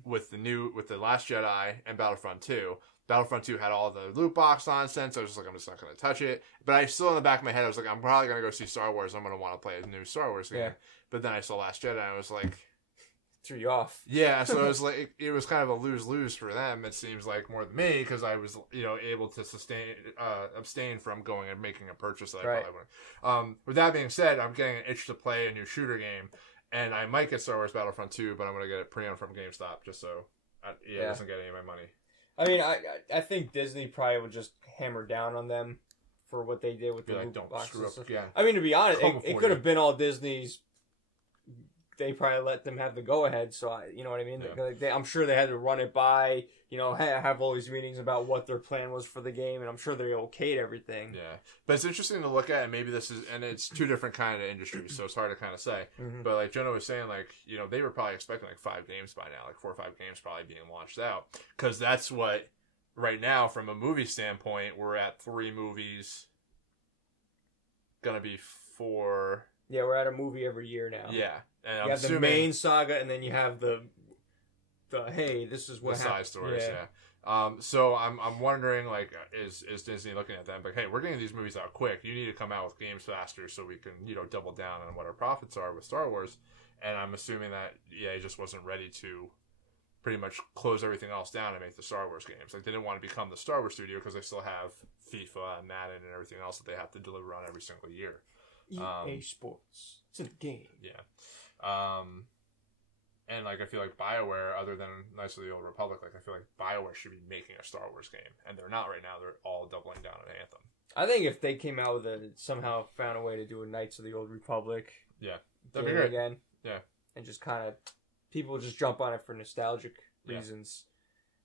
with The Last Jedi and Battlefront 2. Battlefront 2 had all the loot box nonsense. I was just like, I'm just not going to touch it. But I still in the back of my head, I was like, I'm probably going to go see Star Wars. I'm going to want to play a new Star Wars game. Yeah. But then I saw Last Jedi and I was like, Threw you off. yeah, so it was like it was kind of a lose-lose for them. It seems like more than me because I was able to abstain from going and making a purchase that I Right. probably wouldn't. With that being said, I'm getting an itch to play a new shooter game, and I might get Star Wars Battlefront 2, but I'm going to get it pre-owned from GameStop just so EA doesn't get any of my money. I mean, I think Disney probably would just hammer down on them for what they did with Be the like, loot don't boxes screw and up stuff. again. I mean, to be honest, Come it before could you. have been all Disney's. They probably let them have the go ahead, so you know what I mean. Yeah. Like I'm sure they had to run it by, have all these meetings about what their plan was for the game, and I'm sure they okayed everything. Yeah, but it's interesting to look at, and maybe it's two different kind of industries, so it's hard to kind of say. Mhm. But like Jonah was saying, like they were probably expecting like 5 games by now, like 4 or 5 games probably being launched out, because that's what right now from a movie standpoint we're at 3 movies, gonna be 4. Yeah, we're at a movie every year now. Yeah, and you I'm have the assuming main saga, and then you have the hey, this is what the side happened. stories. Yeah. So I'm wondering, like, is Disney looking at them like, hey, we're getting these movies out quick. You need to come out with games faster so we can, double down on what our profits are with Star Wars. And I'm assuming that EA just wasn't ready to pretty much close everything else down and make the Star Wars games. Like, they didn't want to become the Star Wars studio because they still have FIFA and Madden and everything else that they have to deliver on every single year. EA Sports. It's a game. Yeah. And, like, I feel like BioWare, other than Knights of the Old Republic, like, I feel like BioWare should be making a Star Wars game. And they're not right now. They're all doubling down on Anthem. I think if they came out with somehow found a way to do a Knights of the Old Republic Yeah. That'd be game great. again. Yeah. And just kind of, people just jump on it for nostalgic reasons.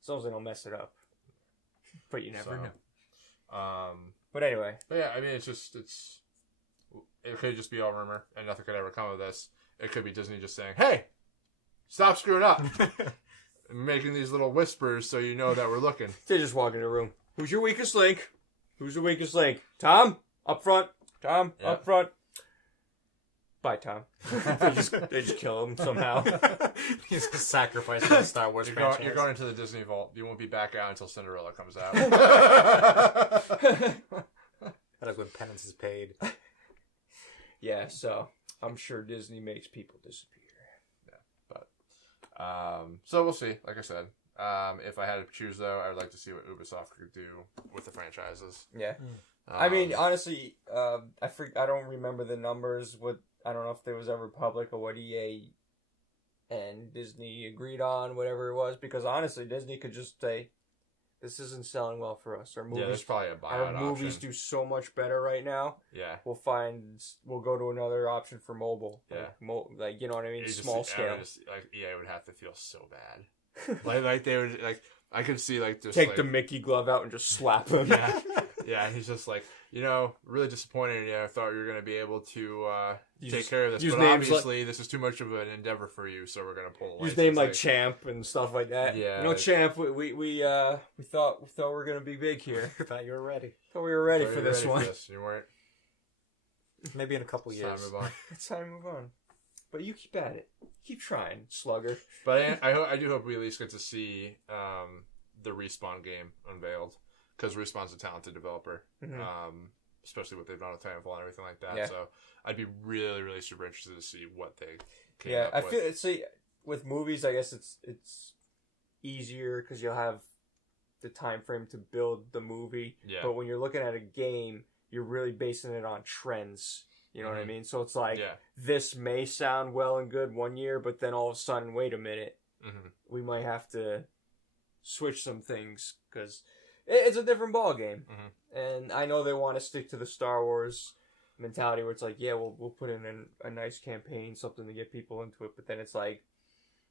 As long as they don't mess it up. But you never know. But anyway. But yeah, I mean, it could just be all rumor, and nothing could ever come of this. It could be Disney just saying, "Hey, stop screwing up," making these little whispers so you know that we're looking. They just walk in the room. Who's your weakest link? Who's the weakest link? Tom, up front. Tom, up front. Bye, Tom. they just kill him somehow. He's a sacrifice for the Star Wars franchise. You're going into the Disney vault. You won't be back out until Cinderella comes out. That is when penance is paid. Yeah, so I'm sure Disney makes people disappear. Yeah, but so we'll see. Like I said, if I had to choose, though, I would like to see what Ubisoft could do with the franchises. Yeah, I mean, honestly, I don't remember the numbers. I don't know if there was ever public or what EA and Disney agreed on, whatever it was. Because honestly, Disney could just say, "This isn't selling well for us. Our movies, there's probably a buyout our movies option. do so much better right now. Yeah, we'll go to another option for mobile. Yeah, like you know what I mean, It's small scale. Like EA would have to feel so bad. like they would like. I could see like just take like, the Mickey glove out and just slap him. Yeah, he's just like, really disappointed. Yeah, I thought you were gonna be able to take care of this, use but names obviously this is too much of an endeavor for you, so we're gonna pull. Use name like Champ and stuff like that. Yeah, Champ. We thought we were gonna be big here. Thought you were ready. Thought we were ready for this one. You weren't. Maybe in a couple years. Time to move on. It's time to move on. But you keep at it. Keep trying, slugger. But I do hope we at least get to see the Respawn game unveiled, because Respawn's a talented developer, especially what they've done with Titanfall and everything like that. Yeah. So I'd be really, really super interested to see what they came Yeah, up with. see, with movies, I guess it's easier because you'll have the time frame to build the movie. Yeah. But when you're looking at a game, you're really basing it on trends. You know what I mean? So it's like, this may sound well and good one year, but then all of a sudden, wait a minute, we might have to switch some things because it's a different ball game. And I know they want to stick to the Star Wars mentality where it's like, yeah, we'll put in a nice campaign, something to get people into it. But then it's like,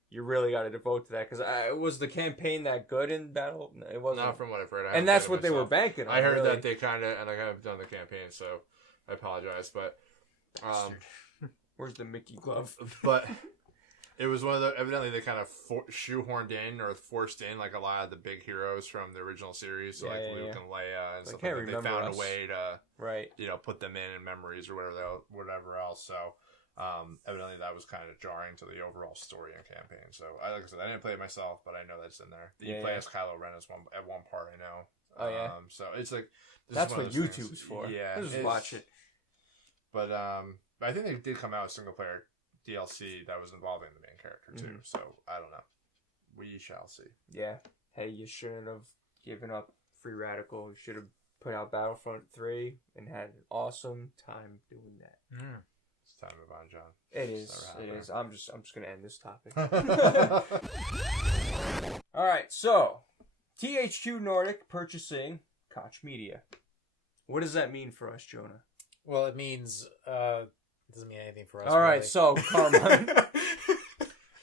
you really got to devote to that because was the campaign that good in Battle? It wasn't. Not from what I've heard. And that's what they were banking on. I heard really. that they kind of, and I haven't done the campaign, so I apologize, but where's the Mickey glove? But it was one of the, evidently they kind of shoehorned in or forced in like a lot of the big heroes from the original series, so Luke and Leia and stuff like that. They found a way to, put them in memories or whatever else. So evidently that was kind of jarring to the overall story and campaign. So like I said, I didn't play it myself, but I know that's in there. You play as Kylo Ren at one part, I know. Oh yeah. So it's like that's what YouTube's for. Yeah, just watch it. But I think they did come out with single player DLC that was involving the main character too. So I don't know. We shall see. Yeah. Hey, you shouldn't have given up Free Radical. You should have put out Battlefront 3 and had an awesome time doing that. It's time to move on, John. It is. I'm just gonna end this topic. All right. So, THQ Nordic purchasing Koch Media. What does that mean for us, Jonah? Well, it means it doesn't mean anything for us. All right, so Carmine.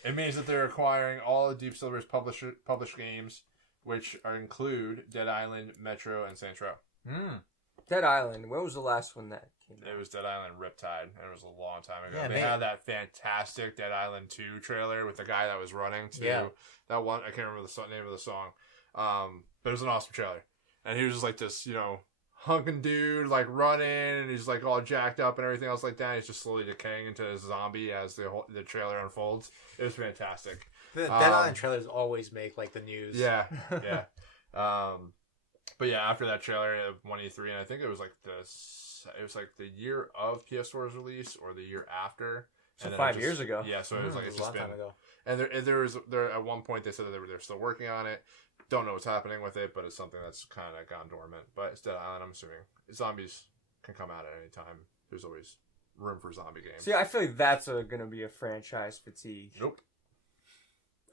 It means that they're acquiring all of Deep Silver's published games, which include Dead Island, Metro, and Saints Row. Dead Island. When was the last one that came out? It was Dead Island Riptide, and it was a long time ago. Yeah, they had that fantastic Dead Island 2 trailer with the guy that was running to that one. I can't remember the name of the song, but it was an awesome trailer. And he was just like this, hunking dude, like running, and he's like all jacked up and everything else like that. He's just slowly decaying into a zombie as the trailer unfolds. It was fantastic. The Dead Island trailers always make like the news. Yeah. But yeah, after that trailer of 1E3, and I think it was like the year of PS4's release or the year after, So 5 years ago. Yeah, so it was like it's a just long time been. ago. And there at one point they said that they're still working on it. Don't know what's happening with it, but it's something that's kind of gone dormant. But it's Dead Island. I'm assuming zombies can come out at any time. There's always room for zombie games. See, I feel like that's going to be a franchise fatigue. Nope.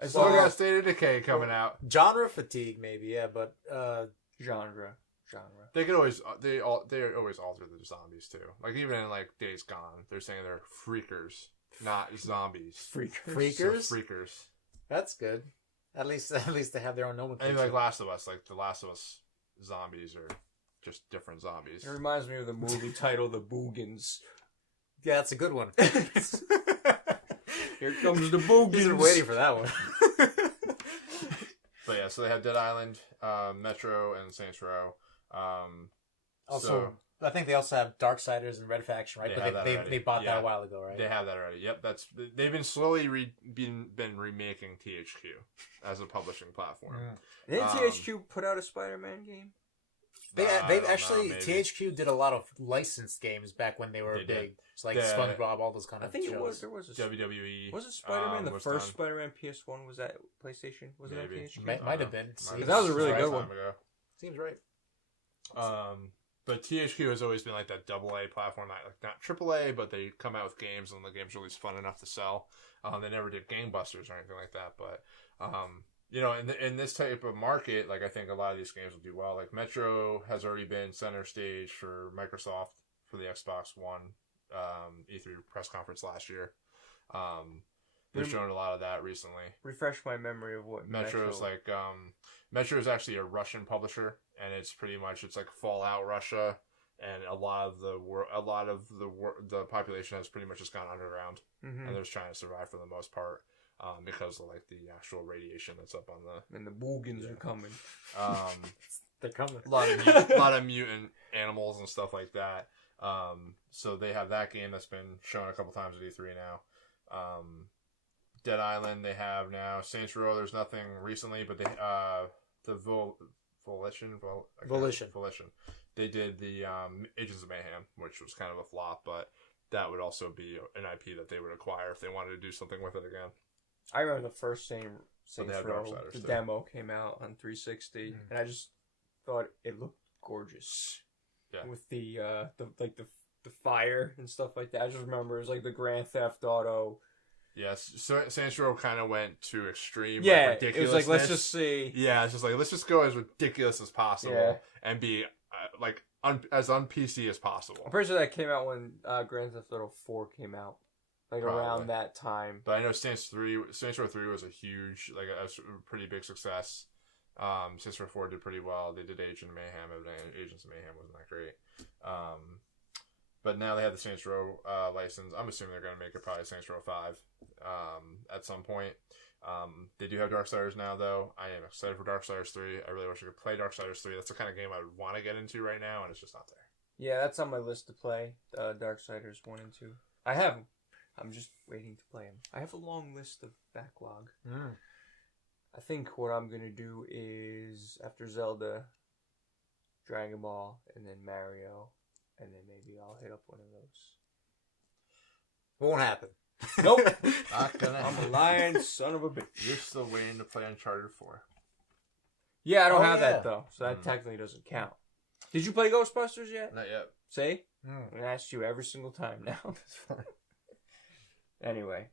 As Well, long we got as State of Decay coming out. Genre fatigue, maybe, yeah, but genre. They could always they always alter the zombies too. Like even in like Days Gone, they're saying they're freakers, not zombies. freakers. So freakers. That's good. At least they have their own nomenclature. And like Last of Us, like the Last of Us zombies are just different zombies. It reminds me of the movie title The Boogans. Yeah, that's a good one. Here comes the Boogans. He's been waiting for that one. But yeah, so they have Dead Island, Metro, and Saints Row. Also, I think they also have Darksiders and Red Faction, right? But they bought that a while ago, right? They have that already. Yep, they've been slowly been remaking THQ as a publishing platform. Didn't THQ put out a Spider-Man game? They've actually THQ did a lot of licensed games back when they were big. It's like SpongeBob, all those kind of shows. I think there was a WWE. Was it Spider-Man? The first Spider-Man PS1 was that PlayStation? Was it THQ? Might have been. That was a really good one. Seems right. But THQ has always been like that AA platform, not AAA, but they come out with games and the game's really fun enough to sell. They never did gangbusters or anything like that, but you know, in this type of market, like I think a lot of these games will do well. Like Metro has already been center stage for Microsoft for the Xbox One E3 press conference last year. They've shown a lot of that recently. Refresh my memory of what Metro is like. Metro is actually a Russian publisher, and it's pretty much it's like Fallout Russia, and a lot of the population has pretty much just gone underground, and they're just trying to survive for the most part. Because of like the actual radiation that's up on the and the Boogans are coming. They're coming. A lot of mutant animals and stuff like that. So they have that game that's been shown a couple times at E3 now. Dead Island they have now. Saints Row there's nothing recently, but they the Volition. They did the Agents of Mayhem, which was kind of a flop, but that would also be an IP that they would acquire if they wanted to do something with it again. I remember the first Saints Row, the too. demo came out on 360, and I just thought it looked gorgeous. Yeah. With the fire and stuff like that. I just remember it was like the Grand Theft Auto. Yes, so Saints Row kind of went to extreme. Yeah, like, ridiculousness. it was like let's just see. Yeah, it's just like let's just go as ridiculous as possible and be as un-PC as possible. I'm pretty sure that came out when Grand Theft Auto 4 came out. Like Probably. Around that time. But I know Saints Row 3 was a pretty big success. Saints Row 4 did pretty well. They did Agents of Mayhem, and Agents of Mayhem wasn't that great. But now they have the Saints Row license. I'm assuming they're going to make it probably Saints Row 5 at some point. They do have Darksiders now, though. I am excited for Darksiders 3. I really wish I could play Darksiders 3. That's the kind of game I would want to get into right now, and it's just not there. Yeah, that's on my list to play. Darksiders 1 and 2. I have them. I'm just waiting to play them. I have a long list of backlog. I think what I'm going to do is, after Zelda, Dragon Ball, and then Mario, and then maybe I'll hit up one of those. Won't happen. Nope. Not gonna I'm a lying son of a bitch. You're still waiting to play Uncharted 4. Yeah, I don't have that, though, so that technically doesn't count. Did you play Ghostbusters yet? Not yet. See? I'm going to ask you every single time now. Anyway,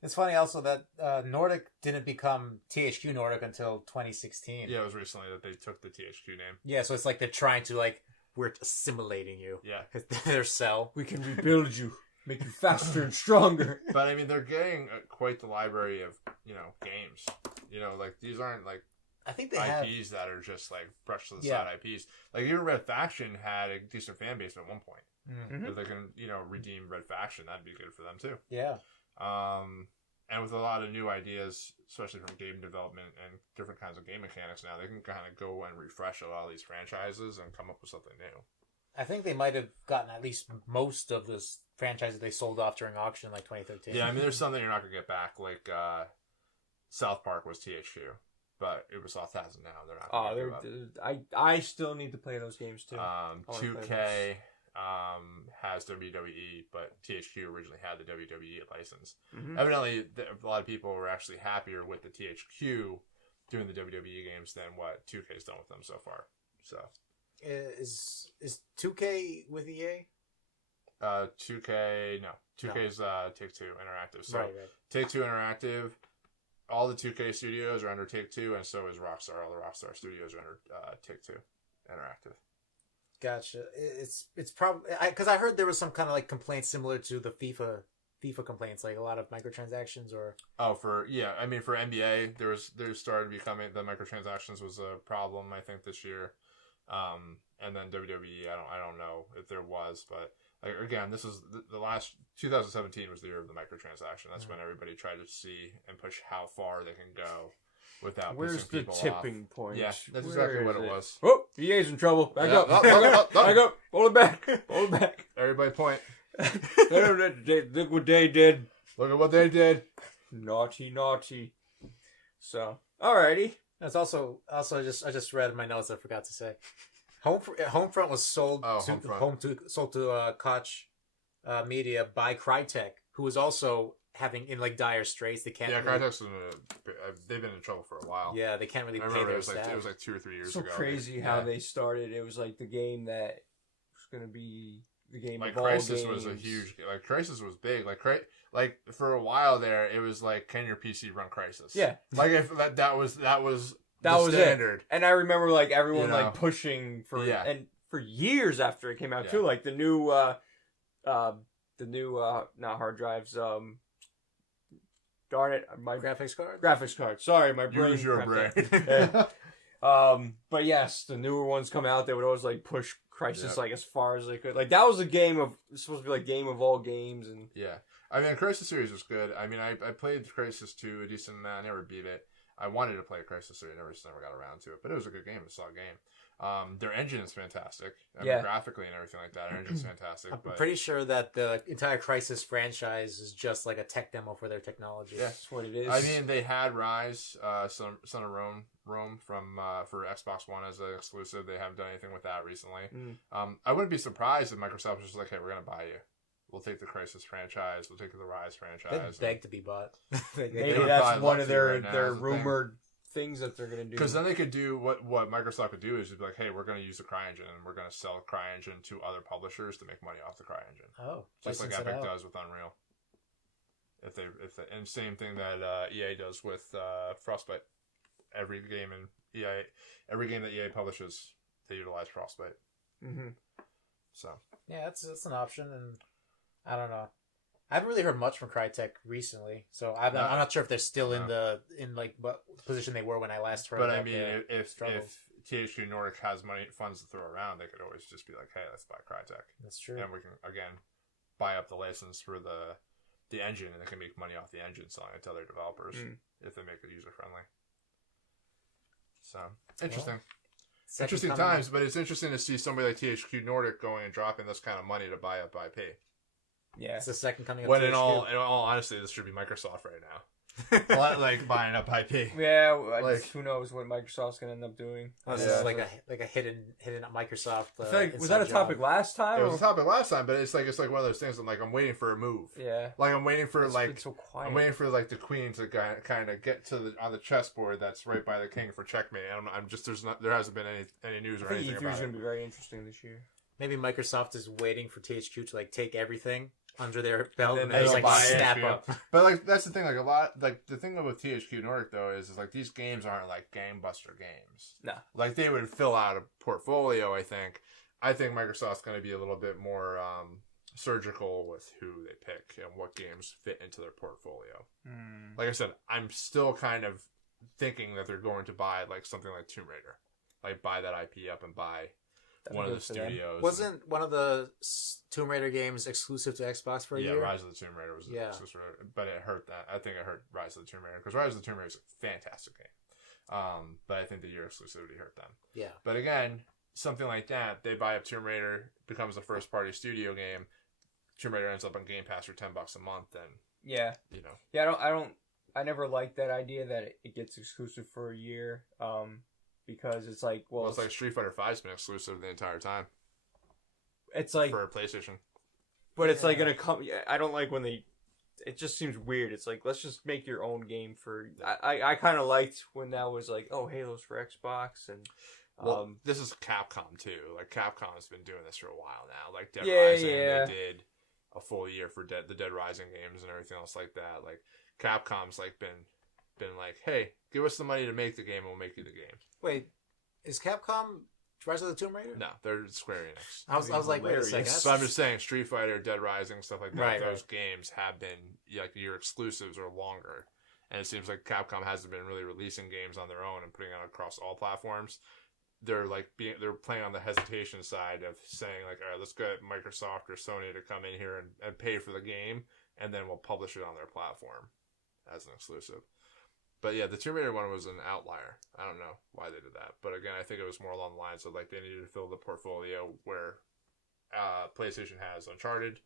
it's funny also that Nordic didn't become THQ Nordic until 2016. Yeah, it was recently that they took the THQ name. Yeah, so it's like they're trying to we're assimilating you. Yeah, their cell. We can rebuild you, make you faster and stronger. But I mean, they're getting quite the library of games. These aren't I think they IPs that are just brushed to the side IPs. Like even Red Faction had a decent fan base at one point. If they can, redeem Red Faction, that'd be good for them too. Yeah. And with a lot of new ideas, especially from game development and different kinds of game mechanics now, they can kind of go and refresh a lot of these franchises and come up with something new. I think they might have gotten at least most of this franchises they sold off during auction in 2013. Yeah, I mean, there's some that you're not going to get back. Like South Park was THQ, but Ubisoft has it now. They're not. I still need to play those games too. 2K. has WWE, but THQ originally had the WWE license. Mm-hmm. Evidently, a lot of people were actually happier with the THQ doing the WWE games than what 2K's done with them so far. So, is 2K with EA? 2K, no. 2K's Take-Two Interactive. So, Right. Take-Two Interactive, all the 2K studios are under Take-Two, and so is Rockstar. All the Rockstar studios are under Take-Two Interactive. Gotcha. It's probably because I heard there was some kind of like complaints similar to the FIFA complaints, like a lot of microtransactions or. Oh, for NBA, there started becoming the microtransactions was a problem. I think this year, and then WWE. I don't know if there was, but like again, this is the last 2017 was the year of the microtransaction. That's when everybody tried to see and push how far they can go without. Where's pissing the people tipping off. point? Yeah, that's exactly what it was. Oh, EA's in trouble. Back up. Up. Back up. Hold it back. Hold it back. Everybody point. Look what they did. Look at what they did. Naughty. So, alrighty. That's also I just read in my notes. I forgot to say, Homefront was sold to Koch Media by Crytek, who was also having in like dire straits. They can't. Yeah, Crytek's they've been in trouble for a while. Yeah, they can't really I pay remember their it staff. was like 2 or 3 years So ago. crazy how they started. It was like the game that was going to be the game like of all Crisis games. was a huge like Crisis was big like for a while there it was like can your PC run Crisis? Yeah, like if that was the standard. it. And I remember like everyone You know? like pushing for Yeah. and for years after it came out too, like the new not hard drives. Darn it, my graphics card. Graphics card. Sorry, my brain. Use your brain. Yeah. But yes, the newer ones come out. They would always like push Crisis like as far as they could. Like that was a game of supposed to be like game of all games and yeah. I mean, Crisis series was good. I mean, I played Crisis 2 a decent amount. I never beat it. I wanted to play Crisis 3. I just never got around to it. But it was a good game. It's a solid game. Their engine is fantastic. I mean, graphically and everything like that. Their engine's fantastic. I'm pretty sure that the entire Crisis franchise is just like a tech demo for their technology. yeah, that's what it is. I mean, they had Rise, Son of Rome from for Xbox One as an exclusive. They haven't done anything with that recently. I wouldn't be surprised if Microsoft was just like, "Hey, we're gonna buy you. We'll take the Crisis franchise. We'll take the Rise franchise." They beg to be bought. Maybe that's one of their rumored things that they're gonna do. Because then they could do what Microsoft could do is be like, "Hey, we're gonna use the CryEngine and we're gonna sell CryEngine to other publishers to make money off the CryEngine." Oh, just like Epic does with Unreal. And same thing that EA does with Frostbite. Every game that EA publishes, they utilize Frostbite. Mm-hmm. So yeah, that's an option, and I don't know. I haven't really heard much from Crytek recently, so I'm not sure if they're still in like what position they were when I last heard. But I mean, if THQ Nordic has funds to throw around, they could always just be like, "Hey, let's buy Crytek." That's true, and we can again buy up the license for the engine, and they can make money off the engine selling it to other developers if they make it user friendly. So interesting. Interesting times, but it's interesting to see somebody like THQ Nordic going and dropping this kind of money to buy up IP. Yeah, it's the second coming of when THQ. in all honesty, this should be Microsoft right now. Like buying up IP. Yeah, who knows what Microsoft's gonna end up doing? This is like a hidden Microsoft. Was that a topic last time? It was a topic last time, but it's like one of those things. I'm waiting for a move. Yeah, like I'm waiting for so quiet. I'm waiting for the queen to kind of get to on the chessboard that's right by the king for checkmate. I'm just there hasn't been any news or anything about it. E3 is gonna be very interesting this year. Maybe Microsoft is waiting for THQ to take everything under their belt and then just snap up. But that's the thing. The thing with THQ Nordic though is these games aren't like game buster games. No, like they would fill out a portfolio. I think Microsoft's going to be a little bit more surgical with who they pick and what games fit into their portfolio. Like I said, I'm still kind of thinking that they're going to buy something like Tomb Raider, buy that IP up and buy one of the studios. Wasn't one of the Tomb Raider games exclusive to Xbox for a year? Yeah, Rise of the Tomb Raider was exclusive, but it hurt that. I think it hurt Rise of the Tomb Raider because Rise of the Tomb Raider is a fantastic game. But I think the year exclusivity hurt them. Yeah. But again, something like that, they buy up Tomb Raider, becomes a first party studio game. Tomb Raider ends up on Game Pass for $10 a month, then yeah, I never liked that idea that it gets exclusive for a year. Because it's like, it's like Street Fighter V's been exclusive the entire time. it's like for PlayStation. But it's like gonna come. I don't like when they. It just seems weird. It's like, let's just make your own game for. I kind of liked when that was like, oh, Halo's for Xbox and. This is Capcom too. Like Capcom's been doing this for a while now. Like Dead Yeah, Rising, yeah. they did a full year for the Dead Rising games and everything else like that. Like Capcom's like been like, hey, give us the money to make the game, and we'll make you the game. Wait, is Capcom Rise of the Tomb Raider? No, they're Square Enix. I was like, wait a second. So I'm just saying, Street Fighter, Dead Rising, stuff like that. Right, those games have been like your exclusives are longer, and it seems like Capcom hasn't been really releasing games on their own and putting it across all platforms. They're playing on the hesitation side of saying like, all right, let's get Microsoft or Sony to come in here and pay for the game, and then we'll publish it on their platform as an exclusive. But yeah, the Tomb Raider one was an outlier. I don't know why they did that, but again, I think it was more along the lines of like they needed to fill the portfolio where PlayStation has Uncharted.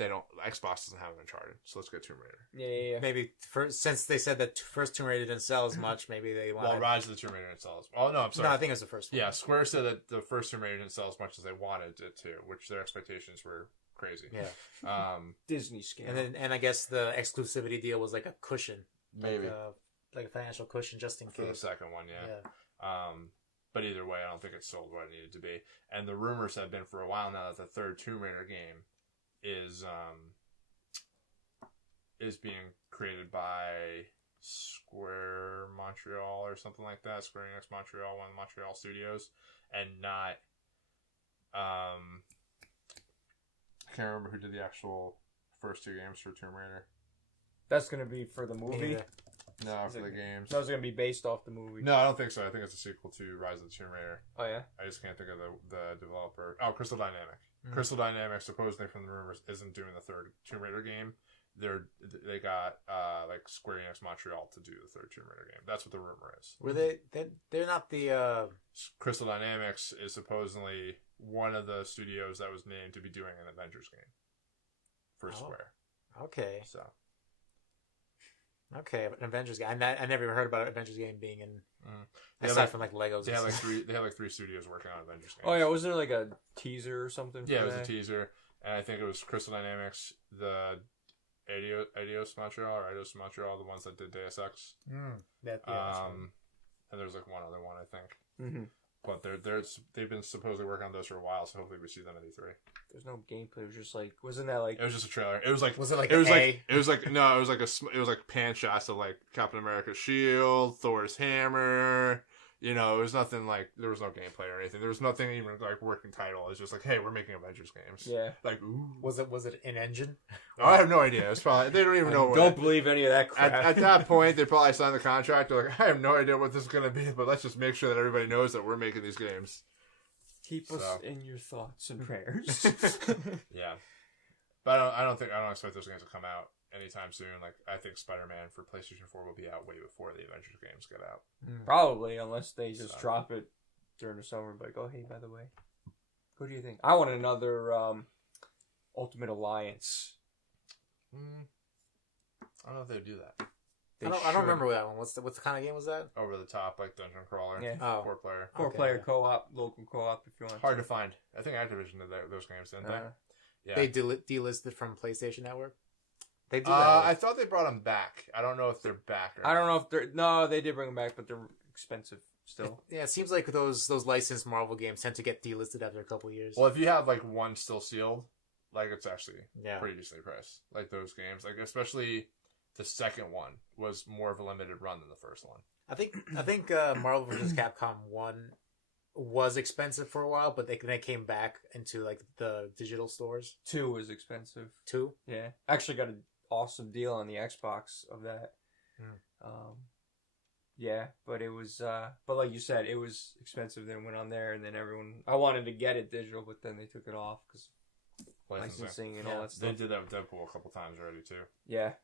Xbox doesn't have Uncharted, so let's get Tomb Raider. Yeah. Maybe since they said that first Tomb Raider didn't sell as much, maybe they wanted... Well, Rise of the Tomb Raider didn't sell as... Oh, no, I'm sorry. No, I think it was the first one. Yeah, Square said that the first Tomb Raider didn't sell as much as they wanted it to, which their expectations were crazy. Yeah. Disney scale. And I guess the exclusivity deal was like a cushion. Maybe. Like a financial cushion just in case. For the second one, yeah. But either way, I don't think it sold what it needed to be. And the rumors have been for a while now that the third Tomb Raider game is being created by Square Montreal or something like that. Square Enix Montreal, one of the Montreal studios, and not. I can't remember who did the actual first two games for Tomb Raider. That's gonna be for the movie. Yeah. No, for the games. That was gonna be based off the movie. No, I don't think so. I think it's a sequel to Rise of the Tomb Raider. Oh yeah. I just can't think of the developer. Oh, Crystal Dynamics. Mm. Crystal Dynamics, supposedly from the rumors, isn't doing the third Tomb Raider game. They got like Square Enix Montreal to do the third Tomb Raider game. That's what the rumor is. Were they're not the Crystal Dynamics is supposedly one of the studios that was named to be doing an Avengers game for Square. Okay. So. Okay, an Avengers game. I never even heard about an Avengers game being in. Aside from like Legos. They have like three. They have like three studios working on Avengers games. Oh yeah, was there like a teaser or something? Yeah, it was a teaser, and I think it was Crystal Dynamics, the Eidos Montreal, the ones that did Deus Ex. And there's like one other one, I think. Mm-hmm. But they've been supposedly working on those for a while, so hopefully we see them at E3. There's no gameplay. It was just like, wasn't that like? It was just a trailer. It was like, was it like it was A? like pan shots of like Captain America's shield, Thor's hammer. You know, it was nothing like, there was no gameplay or anything. There was nothing even like working title. It's just like, hey, we're making Avengers games. Yeah. Like, ooh. Was it an engine? Oh, I have no idea. It's probably, they don't even know. Don't believe any of that crap. At that point, they probably signed the contract. They're like, I have no idea what this is going to be, but let's just make sure that everybody knows that we're making these games. Keep us in your thoughts and prayers. Yeah. But I don't expect those games to come out anytime soon. Like, I think Spider-Man for PlayStation 4 will be out way before the Avengers games get out. Probably, unless they just drop it during the summer. But oh, hey, by the way, who do you think? I want another Ultimate Alliance. I don't know if they'd do that. I don't remember that one. What's the kind of game was that? Over the top, like dungeon crawler. Yeah. Oh. 4-player. 4-player co-op, local co-op, if you want. Hard to find. I think Activision did those games, didn't they? Yeah. They delisted from PlayStation Network. They do I thought they brought them back. I don't know if they're back or I don't know if they're... No, they did bring them back, but they're expensive still. It seems like those licensed Marvel games tend to get delisted after a couple years. Well, if you have like one still sealed, like it's actually Yeah. pretty decently priced. Like those games, like especially the second one was more of a limited run than the first one. I think Marvel vs. Capcom 1 was expensive for a while, but they came back into like the digital stores. 2 was expensive. 2? Yeah. Actually got an awesome deal on the Xbox of that. Yeah, but it was but like you said, it was expensive, then went on there, and then I wanted to get it digital, but then they took it off because licensing and all that stuff. They did that with Deadpool a couple times already too. Yeah.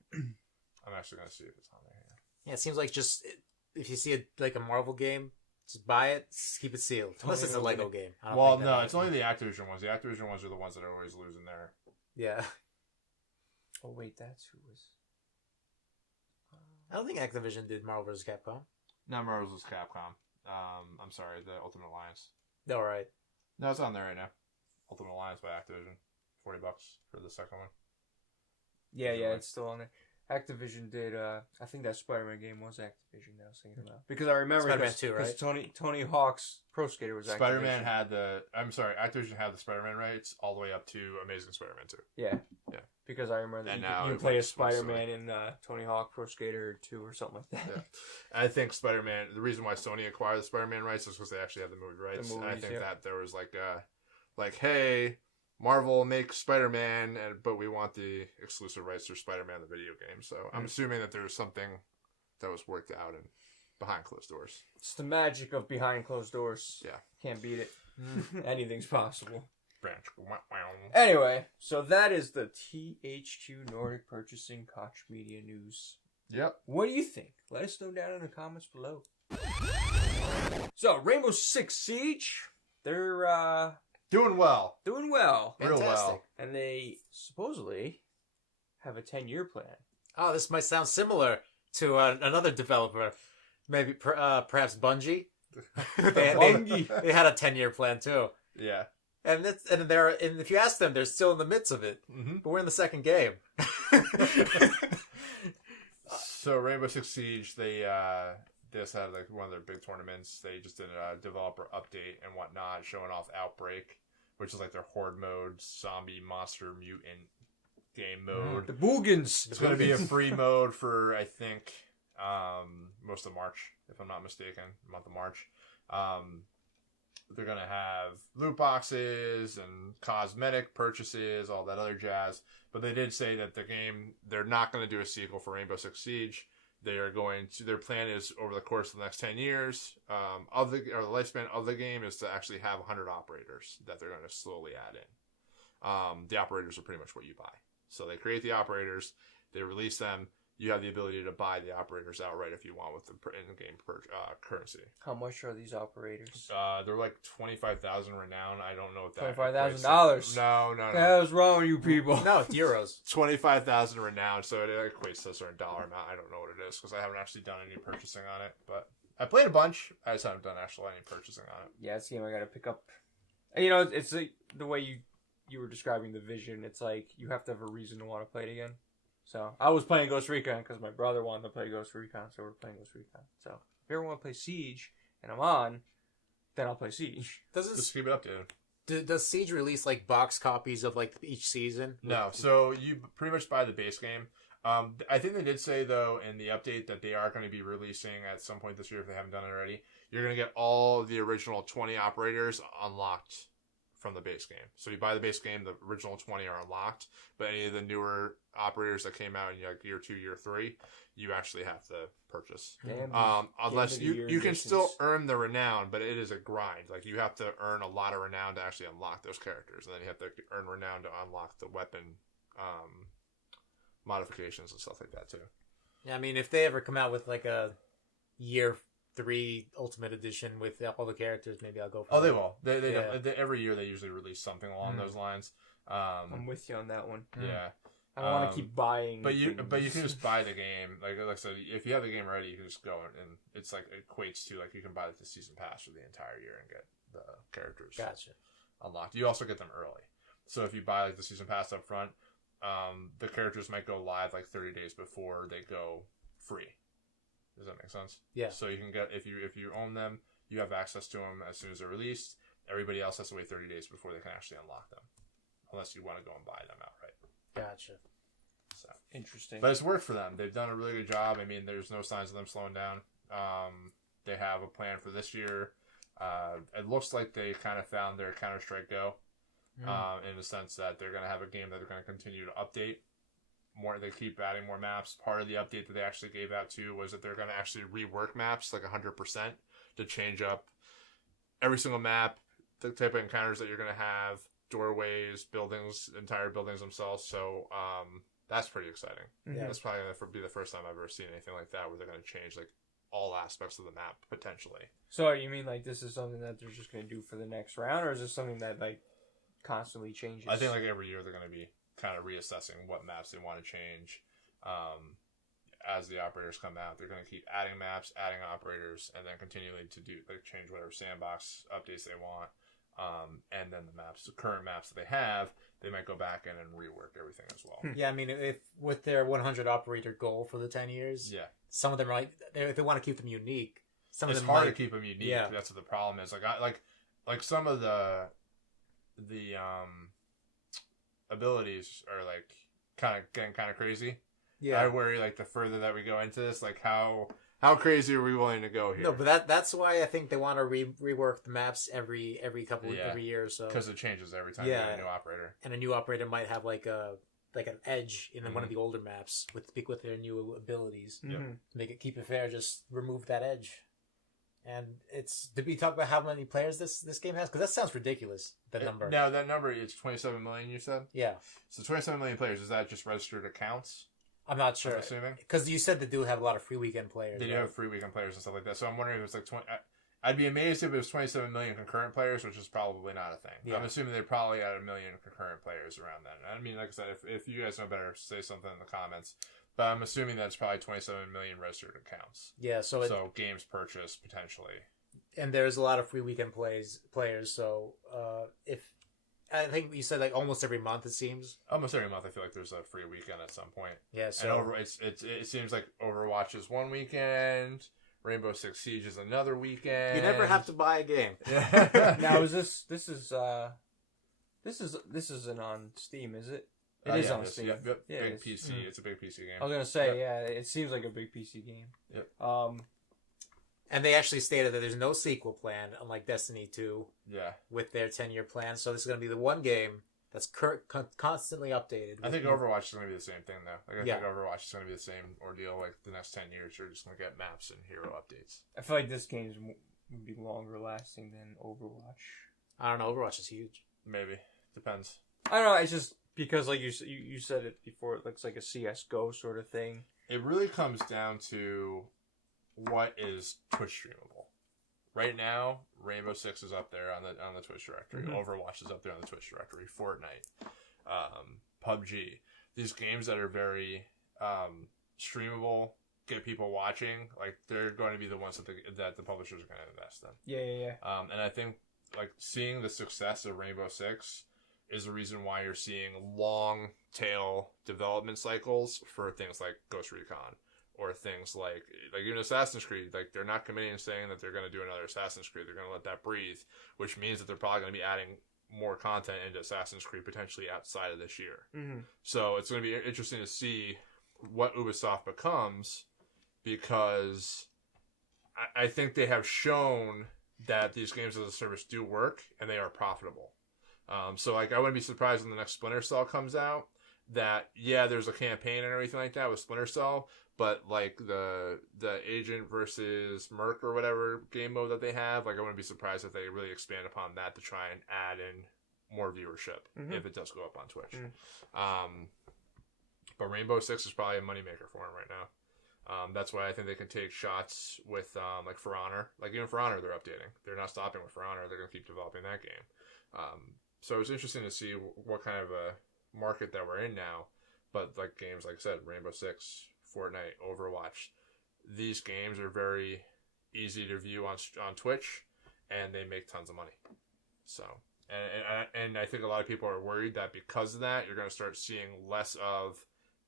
I'm actually going to see if it's on there here. Yeah, it seems like just if you see a Marvel game, just buy it, keep it sealed. Unless it's a Lego game. Well, no, it's only the Activision ones. The Activision ones are the ones that are always losing there. Yeah. Oh wait, that's who was. I don't think Activision did Marvel vs. Capcom. No, Marvel vs. Capcom. I'm sorry, the Ultimate Alliance. All right. No, it's on there right now. Ultimate Alliance by Activision. $40 for the second one. Yeah, it's still on there. Activision did. I think that Spider-Man game was Activision. That I was thinking about because I remember Spider-Man 2, right? Because Tony Hawk's Pro Skater was Activision. Spider-Man had Activision had the Spider-Man rights all the way up to Amazing Spider-Man 2. Yeah. Because I remember that you can play as Spider-Man in Tony Hawk Pro Skater 2 or something like that. Yeah. I think Spider-Man. The reason why Sony acquired the Spider-Man rights is because they actually had the movie rights. And I think that there was like, hey, Marvel makes Spider-Man, but we want the exclusive rights to Spider-Man the video game. So I'm assuming that there was something that was worked out and behind closed doors. It's the magic of behind closed doors. Yeah, can't beat it. Anything's possible. Branch. Anyway, so that is the THQ Nordic Purchasing Koch Media news. Yep. What do you think? Let us know down in the comments below. So, Rainbow Six Siege, they're doing well. Doing well. Real well. And they supposedly have a 10-year plan. Oh, this might sound similar to another developer. Maybe perhaps Bungie. They had a 10-year plan too. Yeah. And if you ask them, they're still in the midst of it. Mm-hmm. But we're in the second game. So Rainbow Six Siege, they just had like one of their big tournaments. They just did a developer update and whatnot, showing off Outbreak, which is like their horde mode, zombie, monster, mutant game mode. The Boogans. It's going to be a free mode for, I think, most of March, if I'm not mistaken, month of March. They're going to have loot boxes and cosmetic purchases, all that other jazz. But they did say that they're not going to do a sequel for Rainbow Six Siege. Their plan is over the course of the next 10 years, the lifespan of the game is to actually have 100 operators that they're going to slowly add in. The operators are pretty much what you buy. So they create the operators, they release them. You have the ability to buy the operators outright if you want with the in-game currency. How much are these operators? They're like 25,000 renown. I don't know what that $25,000. No. What the hell's wrong with you people? No, it's euros. 25,000 renown, so it equates to a certain dollar amount. I don't know what it is because I haven't actually done any purchasing on it. But I played a bunch. I just haven't done actually any purchasing on it. Yeah, it's a game I got to pick up. And, it's like the way you were describing the vision. It's like you have to have a reason to want to play it again. So, I was playing Ghost Recon because my brother wanted to play Ghost Recon, so we're playing Ghost Recon. So, if you ever want to play Siege, and I'm on, then I'll play Siege. Just keep it updated. Does Siege release, like, box copies of, like, each season? No, so you pretty much buy the base game. I think they did say, though, in the update that they are going to be releasing at some point this year, if they haven't done it already, you're going to get all of the original 20 operators unlocked from the base game. So you buy the base game, the original 20 are unlocked, but any of the newer operators that came out in like year 2, year 3, you actually have to purchase. Unless you can still earn the renown, but it is a grind. Like you have to earn a lot of renown to actually unlock those characters, and then you have to earn renown to unlock the weapon modifications and stuff like that too. Yeah, I mean, if they ever come out with like a year 3 Ultimate Edition with all the characters, maybe I'll go for they will. They every year they usually release something along those lines. I'm with you on that one. Yeah. I don't want to keep buying. But you can just buy the game. Like I said, if you have the game ready, you can just go and it's like it equates to like you can buy the season pass for the entire year and get the characters unlocked. You also get them early. So if you buy like the season pass up front, the characters might go live like 30 days before they go free. Does that make sense? Yeah. So you can get if you own them, you have access to them as soon as they're released. Everybody else has to wait 30 days before they can actually unlock them, unless you want to go and buy them outright. Gotcha. So interesting. But it's worked for them. They've done a really good job. I mean, there's no signs of them slowing down. They have a plan for this year. It looks like they kind of found their Counter-Strike Go, in the sense that they're going to have a game that they're going to continue to update. They keep adding more maps. Part of the update that they actually gave out too was that they're going to actually rework maps like 100% to change up every single map, the type of encounters that you're going to have, doorways, buildings, entire buildings themselves. So that's pretty exciting. Yeah. That's probably going to be the first time I've ever seen anything like that where they're going to change like all aspects of the map potentially. So you mean like this is something that they're just going to do for the next round, or is this something that like constantly changes? I think like every year they're going to be kind of reassessing what maps they want to change. As the operators come out, they're going to keep adding maps, adding operators, and then continuing to do like change whatever sandbox updates they want. and then the current maps that they have, they might go back in and rework everything as well. Yeah, I mean, if with their 100 operator goal for the 10 years, Yeah, some of them are if they want to keep them unique, it's hard to keep them unique. Yeah. That's what the problem is. Like some of the abilities are like kind of getting kind of crazy. Yeah, I worry like the further that we go into this, like how crazy are we willing to go here? No, but that's why I think they want to rework the maps every year or so, because it changes every time you get a new operator, and a new operator might have like an edge in one of the older maps with their new abilities. To keep it fair, just remove that edge. And did we talk about how many players this game has? Because that sounds ridiculous. Number. No, that number is 27 million. You said. Yeah. So 27 million players. Is that just registered accounts? I'm not sure. I'm assuming because you said they do have a lot of free weekend players. They do have free weekend players and stuff like that. So I'm wondering if it's like 20. I'd be amazed if it was 27 million concurrent players, which is probably not a thing. Yeah. I'm assuming they probably had 1 million concurrent players around that. I mean, like I said, if you guys know better, say something in the comments. But I'm assuming that's probably 27 million registered accounts. Yeah. So games purchased potentially. And there's a lot of free weekend players. So if I think you said like almost every month, it seems. Almost every month, I feel like there's a free weekend at some point. Yeah. So it seems like Overwatch is one weekend, Rainbow Six Siege is another weekend. You never have to buy a game. Now this isn't on Steam, is it? It is on Steam. Yep. Big PC. It's a big PC game. I was gonna say, it seems like a big PC game. Yep. And they actually stated that there's no sequel plan, unlike Destiny 2. Yeah. With their 10-year plan, so this is going to be the one game that's constantly updated. I think Overwatch is going to be the same thing, though. Like, I think Overwatch is going to be the same ordeal. Like, the next 10 years, you're just going to get maps and hero updates. I feel like this game's would be longer lasting than Overwatch. I don't know. Overwatch is huge. Maybe. Depends. I don't know. It's just because, like you said it before, it looks like a CSGO sort of thing. It really comes down to what is Twitch streamable. Right now, Rainbow Six is up there on the Twitch directory. Overwatch is up there on the Twitch directory. Fortnite, PUBG. These games that are very streamable, get people watching. Like they're going to be the ones that the publishers are going to invest in. Yeah. And I think like seeing the success of Rainbow Six is the reason why you're seeing long tail development cycles for things like Ghost Recon. Or things like even Assassin's Creed, like they're not committing and saying that they're going to do another Assassin's Creed. They're going to let that breathe, which means that they're probably going to be adding more content into Assassin's Creed potentially outside of this year. So it's going to be interesting to see what Ubisoft becomes, because I think they have shown that these games as a service do work and they are profitable. So like I wouldn't be surprised when the next Splinter Cell comes out that there's a campaign and everything like that with Splinter Cell. But, like, the Agent versus Merc or whatever game mode that they have, like, I wouldn't be surprised if they really expand upon that to try and add in more viewership if it does go up on Twitch. But Rainbow Six is probably a moneymaker for them right now. That's why I think they can take shots with, like, For Honor. Like, even For Honor, they're updating. They're not stopping with For Honor. They're going to keep developing that game. So it's interesting to see what kind of a market that we're in now. But, like, games, like I said, Rainbow Six, Fortnite, Overwatch, these games are very easy to view on Twitch, and they make tons of money. So, and I think a lot of people are worried that because of that, you're going to start seeing less of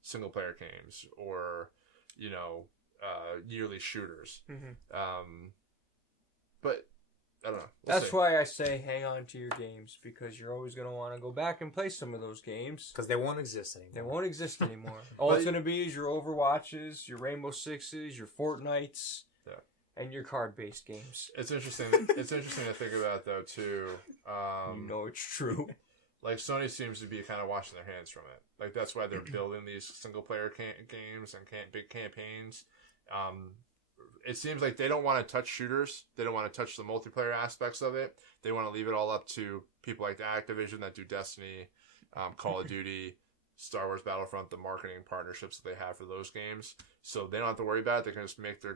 single player games or, yearly shooters. But I don't know. That's why I say hang on to your games, because you're always going to want to go back and play some of those games. Because they won't exist anymore. They won't exist anymore. All it's going to be is your Overwatches, your Rainbow Sixes, your Fortnites, and your card-based games. It's interesting. It's interesting to think about, though, too. It's true. Like, Sony seems to be kind of washing their hands from it. Like, that's why they're building these single-player games and big campaigns. It seems like they don't want to touch shooters. They don't want to touch the multiplayer aspects of it. They want to leave it all up to people like the Activision that do Destiny, Call of Duty, Star Wars Battlefront, the marketing partnerships that they have for those games. So they don't have to worry about it. They can just make their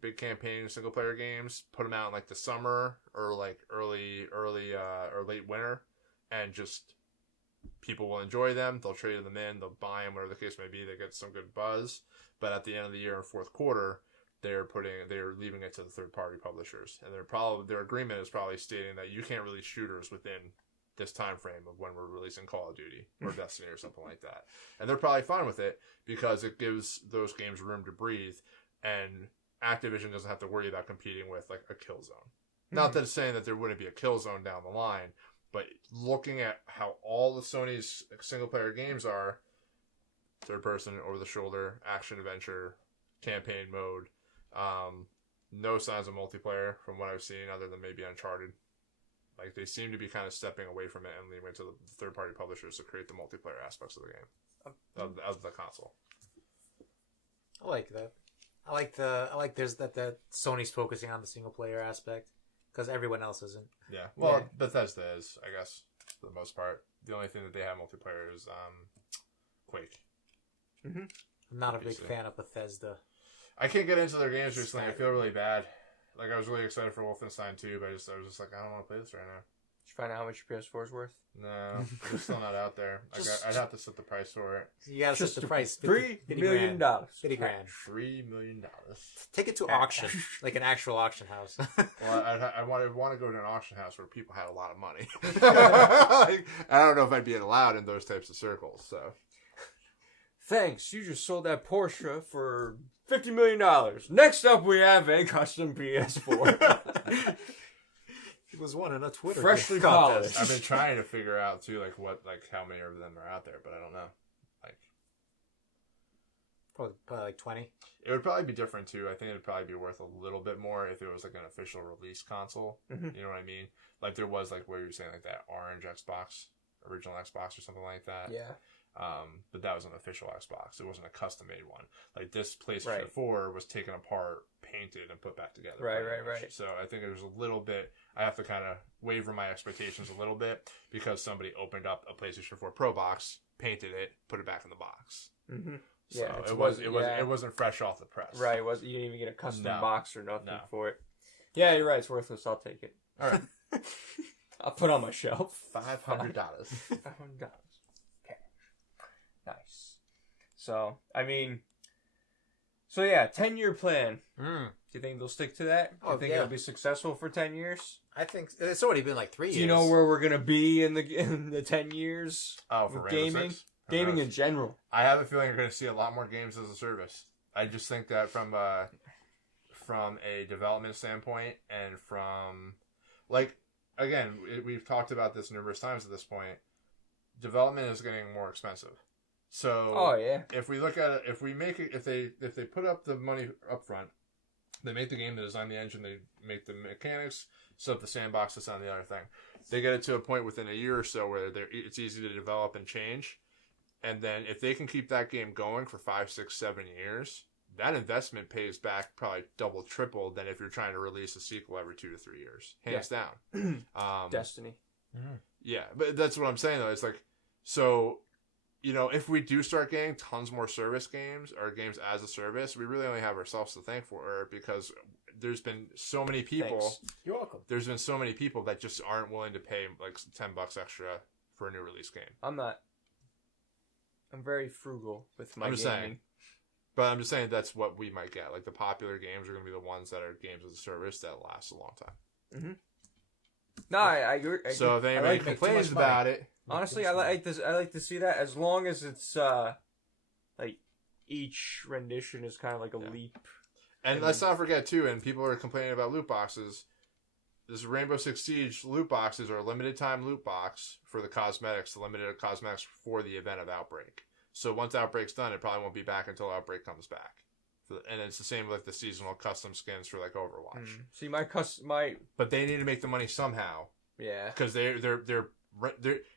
big campaign single player games, put them out in like the summer or like early or late winter, and just people will enjoy them. They'll trade them in. They'll buy them, whatever the case may be. They get some good buzz. But at the end of the year in fourth quarter, they're leaving it to the third party publishers, and their agreement is probably stating that you can't release shooters within this time frame of when we're releasing Call of Duty or Destiny or something like that. And they're probably fine with it because it gives those games room to breathe, and Activision doesn't have to worry about competing with like a Killzone. Not that it's saying that there wouldn't be a Killzone down the line, but looking at how all the Sony's single player games are, third person, over the shoulder, action adventure, campaign mode, no signs of multiplayer from what I've seen other than maybe Uncharted. Like, they seem to be kind of stepping away from it and leaving it to the third-party publishers to create the multiplayer aspects of the game, of the console. I like that. I like there's that Sony's focusing on the single-player aspect, because everyone else isn't. Yeah, well, Bethesda is, I guess, for the most part. The only thing that they have multiplayer is Quake. Mm-hmm. I'm not a big fan of Bethesda. I can't get into their games recently. I feel really bad. Like, I was really excited for Wolfenstein 2, but I was just like, I don't want to play this right now. Did you find out how much your PS4 is worth? No, it's still not out there. I'd have to set the price for it. You gotta set the price. $3 million. $50 grand. $3 million. Take it to auction, like an actual auction house. Well, I want to go to an auction house where people have a lot of money. Like, I don't know if I'd be allowed in those types of circles. So, thanks. You just sold that Porsche for $50 million. Next up, we have a custom PS4. It was one in a Twitter freshly polished. I've been trying to figure out too, how many of them are out there, but I don't know. Probably like 20. It would probably be different too. I think it would probably be worth a little bit more if it was like an official release console. Mm-hmm. You know what I mean? Like there was like where you were saying like that orange Xbox, original Xbox or something like that. Yeah. But that was an official Xbox. It wasn't a custom made one. Like this PlayStation 4 was taken apart, painted, and put back together. Right. So I think it was a little bit. I have to kind of waver my expectations a little bit because somebody opened up a PlayStation 4 Pro box, painted it, put it back in the box. Mm-hmm. So it wasn't fresh off the press. Right. You didn't even get a custom box or nothing for it. Yeah, you're right. It's worthless. I'll take it. All right. I'll put it on my shelf. $500. $500. Nice. So, I mean, 10-year plan. Do you think they'll stick to that? Do you think it'll be successful for 10 years? I think it's already been like 3 years. Do you know where we're going to be in the 10 years for gaming? Gaming in general. I have a feeling you're going to see a lot more games as a service. I just think that from a development standpoint and from, like, again, we've talked about this numerous times at this point. Development is getting more expensive. So, if we look at it, if they put up the money up front, they make the game, they design the engine, they make the mechanics, set up the sandbox, that's on the other thing. They get it to a point within a year or so where it's easy to develop and change. And then if they can keep that game going for 5, 6, 7 years, that investment pays back probably double, triple than if you're trying to release a sequel every 2 to 3 years. Hands down. Destiny. Yeah, but that's what I'm saying though. It's like, so, you know, if we do start getting tons more service games or games as a service, we really only have ourselves to thank for it because there's been so many people. Thanks. You're welcome. There's been so many people that just aren't willing to pay like $10 extra for a new release game. I'm not. I'm very frugal with my gaming. Saying, but I'm just saying that's what we might get. Like the popular games are going to be the ones that are games as a service that last a long time. Mm-hmm. No, I agree. So if anybody complains about it, honestly, I like this. I like to see that as long as it's like each rendition is kind of like a leap. And let's not forget too. And people are complaining about loot boxes. This Rainbow Six Siege loot boxes are a limited time loot box for the cosmetics, the limited cosmetics for the event of Outbreak. So once Outbreak's done, it probably won't be back until Outbreak comes back. And it's the same with the seasonal custom skins for like Overwatch. See, but they need to make the money somehow. Yeah, because they're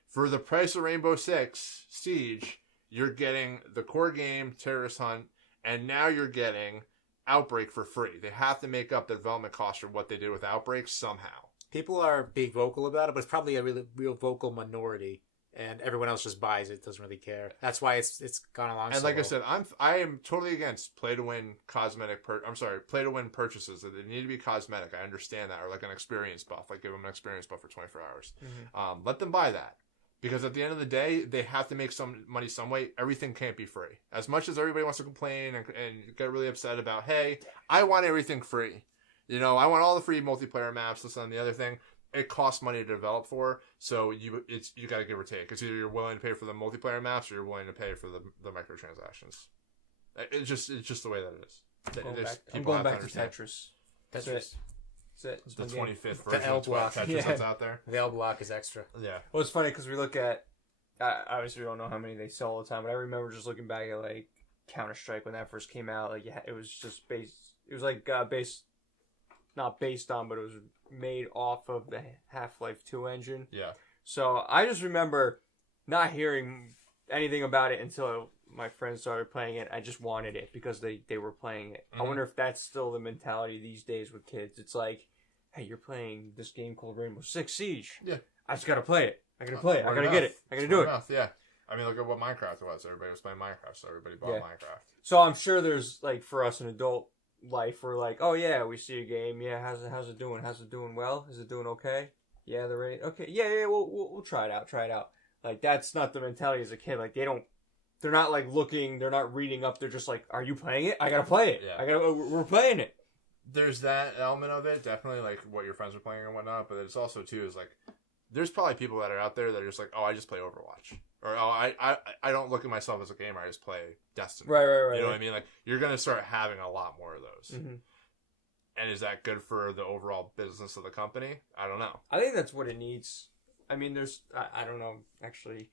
for the price of Rainbow Six Siege, you're getting the core game, Terrorist Hunt, and now you're getting Outbreak for free. They have to make up the development cost for what they did with Outbreak somehow. People are being vocal about it, but it's probably a real vocal minority, and everyone else just buys it, doesn't really care. That's why it's gone along. And like I said, I am totally against play to win play to win purchases. They need to be cosmetic. I understand that, or like an experience buff, like give them an experience buff for 24 hours. Let them buy that. Because at the end of the day, they have to make some money some way. Everything can't be free. As much as everybody wants to complain and get really upset about, hey, I want everything free. You know, I want all the free multiplayer maps, this and the other thing. It costs money to develop for, so you got to give or take. It's either you're willing to pay for the multiplayer maps or you're willing to pay for the microtransactions. It's just the way that it is. I'm going back to Tetris. That's it. The 25th version of Tetris that's out there. The L block is extra. Yeah. Well, it's funny because we look at, obviously we don't know how many they sell all the time, but I remember just looking back at like Counter-Strike when that first came out. Like, it was just not based on, but it was made off of the Half-Life 2 engine. Yeah. So I just remember not hearing anything about it until my friends started playing it. I just wanted it because they were playing it. I wonder if that's still the mentality these days with kids. It's like, hey, you're playing this game called Rainbow Six Siege. Yeah. I just gotta play it. I gotta play it. I gotta get it. I gotta do it. Yeah. I mean, look at what Minecraft was. Everybody was playing Minecraft, so everybody bought Minecraft. So I'm sure there's, like, for us in adult life, we're like, oh yeah, we see a game. Yeah, how's it doing? How's it doing well? Is it doing okay? Yeah, they're ready. Okay, yeah, we'll try it out. Like, that's not the mentality as a kid. Like, they're not like looking, they're not reading up. They're just like, are you playing it? I gotta play it. Yeah. We're playing it. There's that element of it, definitely, like what your friends are playing and whatnot. But it's also too is like, there's probably people that are out there that are just like, oh, I just play Overwatch, or oh, I don't look at myself as a gamer. I just play Destiny. Right. You know what I mean? Like, you're gonna start having a lot more of those. Mm-hmm. And is that good for the overall business of the company? I don't know. I think that's what it needs. I mean, I don't know, actually.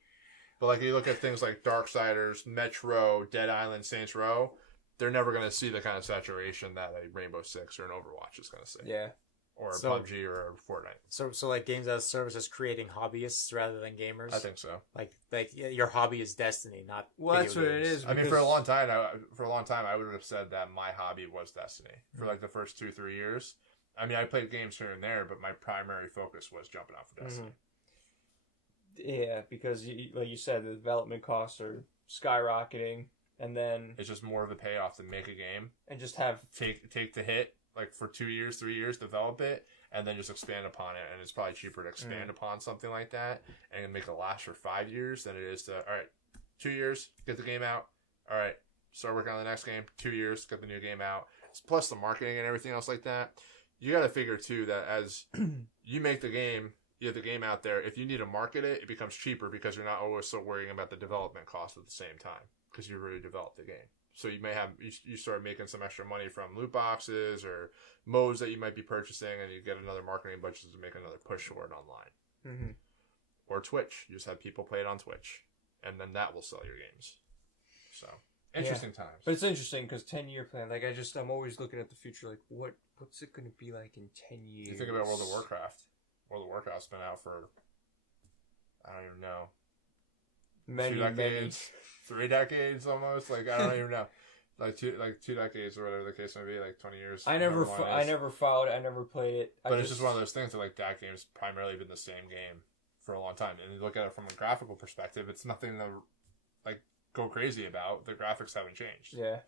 But like, you look at things like Darksiders, Metro, Dead Island, Saints Row, they're never going to see the kind of saturation that a Rainbow Six or an Overwatch is going to see. Yeah. Or a PUBG or a Fortnite. So like games as a service is creating hobbyists rather than gamers? I think so. Like your hobby is Destiny, not Well, that's what it is. I mean, for a long time, I would have said that my hobby was Destiny. For like the first 2-3 years. I mean, I played games here and there, but my primary focus was jumping out for Destiny. Yeah, because like you said, the development costs are skyrocketing, and then it's just more of a payoff to make a game and just have take the hit like for 2 years, 3 years, develop it, and then just expand upon it. And it's probably cheaper to expand upon something like that and make it last for 5 years than it is to 2 years, get the game out. All right, start working on the next game. 2 years, get the new game out. Plus the marketing and everything else like that. You got to figure too that as you make the game. You have the game out there. If you need to market it, it becomes cheaper because you're not always so worrying about the development cost at the same time because you already developed the game. So you may have you start making some extra money from loot boxes or modes that you might be purchasing, and you get another marketing budget to make another push for it online. Or Twitch. You just have people play it on Twitch, and then that will sell your games. So interesting times. But it's interesting because 10-year plan. Like I'm always looking at the future. Like what's it going to be like in 10 years? You think about World of Warcraft. World of Warcraft's been out for, I don't even know, many 3 decades almost. Like, I don't even know, like two decades or whatever the case may be, like 20 years. I never followed it. I never played it. But it's just one of those things that like that game's primarily been the same game for a long time. And you look at it from a graphical perspective, it's nothing to like go crazy about. The graphics haven't changed. Yeah.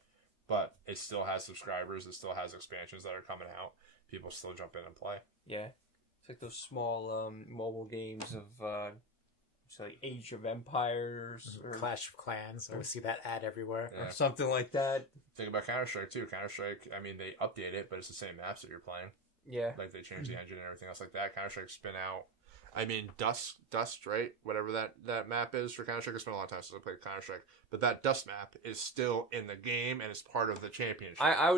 But it still has subscribers. It still has expansions that are coming out. People still jump in and play. Yeah. It's like those small mobile games of like Age of Empires or Clash of Clans. I see that ad everywhere. Or something like that. Think about Counter-Strike too. Counter-Strike, I mean, they update it, but it's the same maps that you're playing. Yeah. Like they change the engine and everything else like that. Counter-Strike's been out. I mean, Dust, right? Whatever that map is for Counter-Strike. It's been a long time since I played Counter-Strike. But that Dust map is still in the game and it's part of the championship. I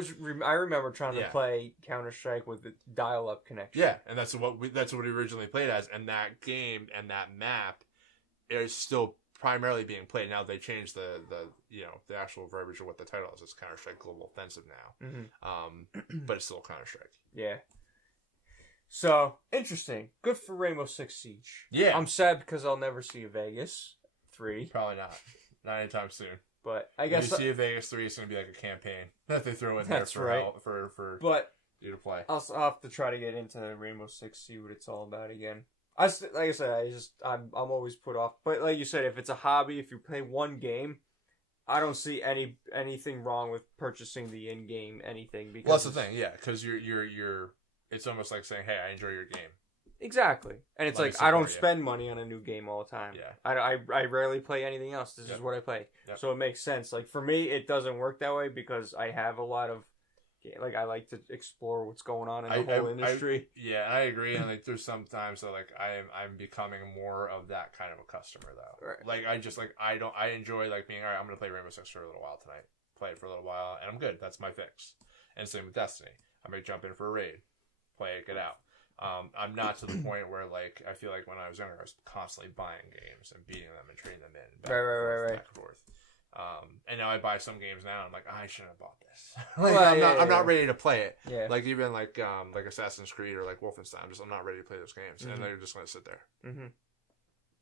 remember trying to play Counter-Strike with the dial-up connection. Yeah, and that's what we originally played as. And that game and that map is still primarily being played. Now they changed the actual verbiage of what the title is. It's Counter-Strike Global Offensive now. But it's still Counter-Strike. Yeah. So, interesting. Good for Rainbow Six Siege. Yeah. I'm sad because I'll never see a Vegas 3. Probably not. Not anytime soon. But I guess... When you see a Vegas 3, it's going to be like a campaign that they throw in there for you to play. I'll have to try to get into Rainbow Six, see what it's all about again. Like I said, I'm always put off. But like you said, if it's a hobby, if you play one game, I don't see anything wrong with purchasing the in-game anything. Because well, that's the thing, yeah. Because you're it's almost like saying, hey, I enjoy your game. Exactly. And it's Let me I don't support you. spend money on a new game all the time. Yeah. I rarely play anything else. This Yep. is what I play. Yep. So it makes sense. Like, for me, it doesn't work that way because I have a lot of, like, I like to explore what's going on in the whole industry. Yeah, I agree. And like, there's sometimes that like I'm becoming more of that kind of a customer though. Right. Like I enjoy like being, all right, I'm gonna play Rainbow Six for a little while tonight. Play it for a little while, and I'm good. That's my fix. And same with Destiny. I may jump in for a raid, play it, get out. I'm not to the point where like I feel like when I was younger, I was constantly buying games and beating them and trading them in, back and forth. And now I buy some games now. And I'm like, I shouldn't have bought this. I'm not ready to play it. Yeah. Like even like Assassin's Creed or like Wolfenstein. I'm not ready to play those games, and they're just gonna sit there. Mm-hmm.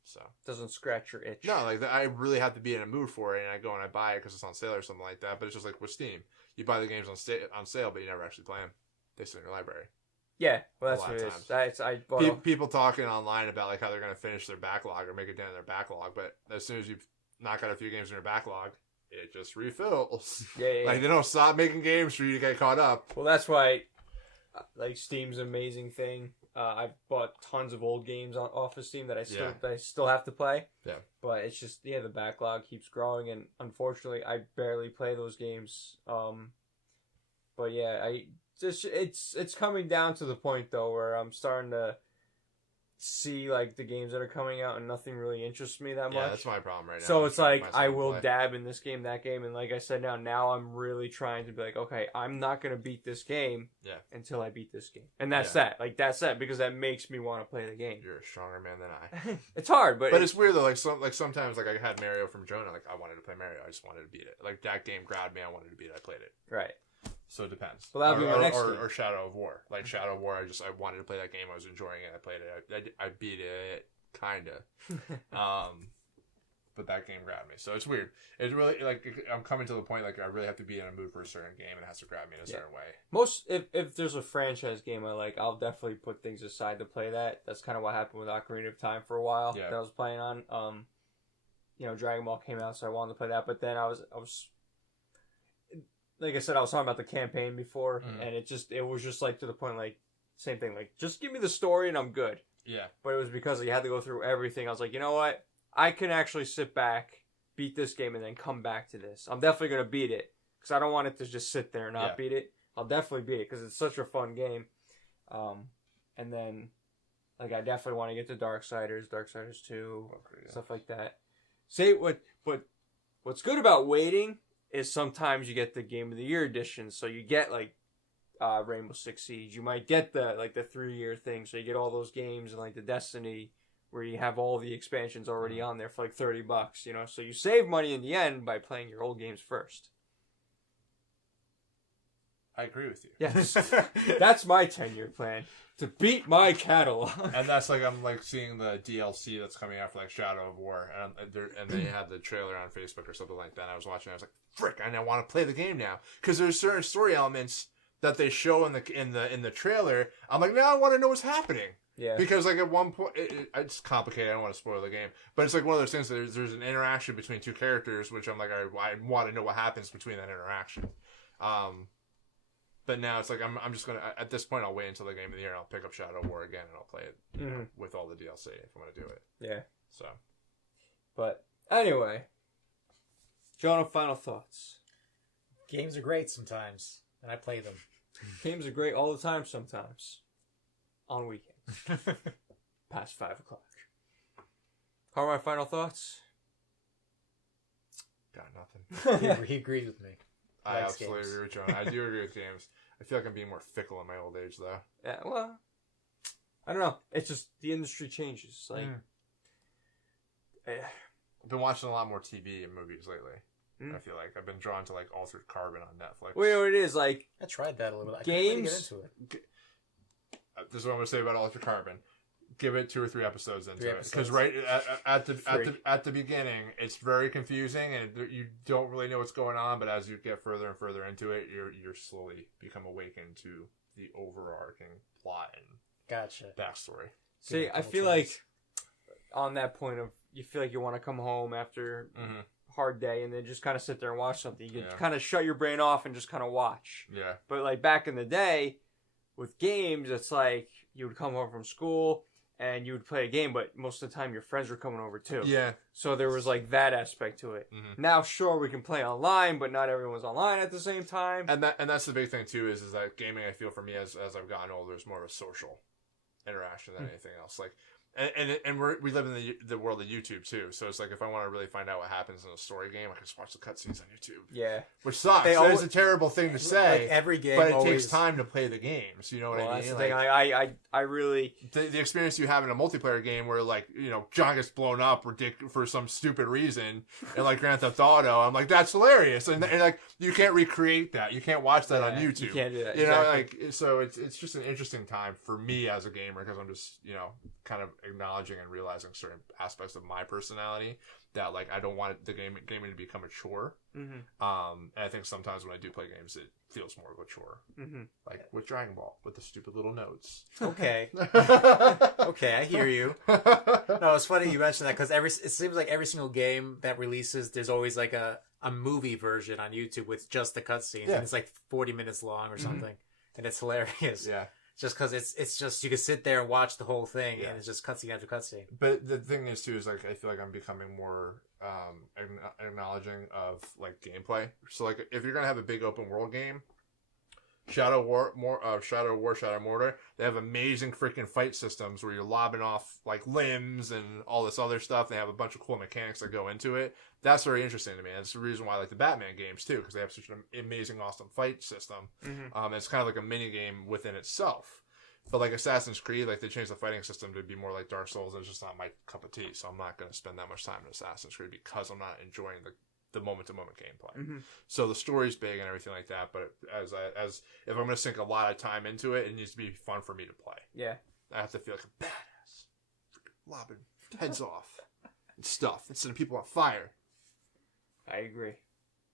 So doesn't scratch your itch. No, like I really have to be in a mood for it, and I go and I buy it because it's on sale or something like that. But it's just like with Steam, you buy the games on sale, but you never actually play them. They sit in your library. Yeah, well, that's what it is. People talking online about like how they're going to finish their backlog or make it down their backlog, but as soon as you knock out a few games in your backlog, it just refills. Yeah. Like they don't stop making games for you to get caught up. Well, that's why, like, Steam's an amazing thing. I've bought tons of old games off of Steam that I still have to play. Yeah. But it's just the backlog keeps growing, and unfortunately, I barely play those games. But yeah, it's coming down to the point though where I'm starting to see like the games that are coming out and nothing really interests me that much. Yeah, that's my problem right now. So it's like I will dab in this game, that game, and like I said, now I'm really trying to be like, okay, I'm not gonna beat this game until I beat this game, and that's that. Like that's that because that makes me want to play the game. You're a stronger man than I. It's hard, but it's weird though. Like sometimes like I had Mario from Jonah. Like I wanted to play Mario, I just wanted to beat it. Like that game grabbed me. I wanted to beat it. I played it. Right. So it depends. Well, that'll be my next game. Or Shadow of War. Like Shadow of War, I wanted to play that game. I was enjoying it. I played it. I beat it, kinda. But that game grabbed me. So it's weird. It's really like I'm coming to the point like I really have to be in a mood for a certain game, and it has to grab me in a certain way. If there's a franchise game I like, I'll definitely put things aside to play that. That's kind of what happened with Ocarina of Time for a while. Yeah. That I was playing on. Dragon Ball came out, so I wanted to play that. But then I was. Like I said, I was talking about the campaign before, and it was just like to the point, like, same thing, like, just give me the story and I'm good. Yeah. But it was because you had to go through everything. I was like, you know what? I can actually sit back, beat this game, and then come back to this. I'm definitely going to beat it, because I don't want it to just sit there and not beat it. I'll definitely beat it, because it's such a fun game. And then, like, I definitely want to get to Darksiders 2, stuff like that. What's good about waiting is sometimes you get the Game of the Year edition, so you get like Rainbow Six Siege. You might get the 3-year thing, so you get all those games and like the Destiny, where you have all the expansions already on there for like $30. So you save money in the end by playing your old games first. I agree with you. Yes, that's my 10-year plan, to beat my catalog. And that's like I'm like seeing the DLC that's coming out for like Shadow of War, and they had the trailer on Facebook or something like that. And I was watching, I was like, frick, I now want to play the game now, because there's certain story elements that they show in the trailer. I'm like, now I want to know what's happening. Yeah. Because like at one point, it's complicated. I don't want to spoil the game, but it's like one of those things that there's an interaction between two characters, which I'm like, I want to know what happens between that interaction. But now it's like I'm just gonna, at this point, I'll wait until the Game of the Year and I'll pick up Shadow of War again and I'll play it with all the DLC if I'm gonna do it. Yeah. So. But anyway, Jonah, final thoughts. Games are great sometimes, and I play them. Games are great all the time sometimes. On weekends. Past 5 o'clock. Carl, my final thoughts? Got nothing. He agrees with me. I absolutely agree with Jonah. I do agree with games. I feel like I'm being more fickle in my old age, though. Yeah, well, I don't know. It's just the industry changes. Like, I've been watching a lot more TV and movies lately. I feel like I've been drawn to like Altered Carbon on Netflix. Well, you know what it is, like, I tried that a little bit. Games. I can't get into it. This is what I'm going to say about Altered Carbon. Give it 2 or 3 episodes into it, because right at the beginning, it's very confusing and you don't really know what's going on. But as you get further and further into it, you're slowly become awakened to the overarching plot and backstory. See, I feel like on that point of you feel like you want to come home after a hard day and then just kind of sit there and watch something. You can kind of shut your brain off and just kind of watch. Yeah. But like back in the day with games, it's like you would come home from school. and you would play a game, but most of the time your friends were coming over too. Yeah. So there was like that aspect to it. Mm-hmm. Now, sure, we can play online, but not everyone's online at the same time. And that's the big thing too is that gaming, I feel for me as I've gotten older, is more of a social interaction than anything else. Like, and we live in the world of YouTube too, so it's like if I want to really find out what happens in a story game, I can just watch the cutscenes on YouTube. Yeah, which sucks. It's a terrible thing to say. Like every game, but it takes time to play the games. You know what I mean? That's the thing. I really the experience you have in a multiplayer game where like John gets blown up for some stupid reason, and like Grand Theft Auto, I'm like that's hilarious, and like you can't recreate that. You can't watch that on YouTube. You can't do that. You know, like so it's just an interesting time for me as a gamer because I'm just kind of acknowledging and realizing certain aspects of my personality that like I don't want the gaming to become a chore. Mm-hmm. And I think sometimes when I do play games, it feels more of a chore. Mm-hmm. Like with Dragon Ball, with the stupid little notes. Okay. Okay, I hear you. No, it's funny you mentioned that because it seems like every single game that releases, there's always like a movie version on YouTube with just the cutscenes, and it's like 40 minutes long or something, and it's hilarious. Yeah. Just because it's just you can sit there and watch the whole thing, and it's just cutscene after cutscene. But the thing is too is like I feel like I'm becoming more acknowledging of like gameplay. So like if you're gonna have a big open world game, Shadow War, Shadow Mortar, they have amazing freaking fight systems where you're lobbing off like limbs and all this other stuff. They have a bunch of cool mechanics that go into it. That's very interesting to me. That's the reason why I like the Batman games too, because they have such an amazing, awesome fight system. Mm-hmm. It's kind of like a mini game within itself. But like Assassin's Creed, like they changed the fighting system to be more like Dark Souls. It's just not my cup of tea, so I'm not going to spend that much time in Assassin's Creed because I'm not enjoying the moment-to-moment gameplay. Mm-hmm. So the story's big and everything like that, but as if I'm going to sink a lot of time into it, it needs to be fun for me to play. Yeah. I have to feel like a badass, lobbing heads off and stuff instead of people on fire. I agree.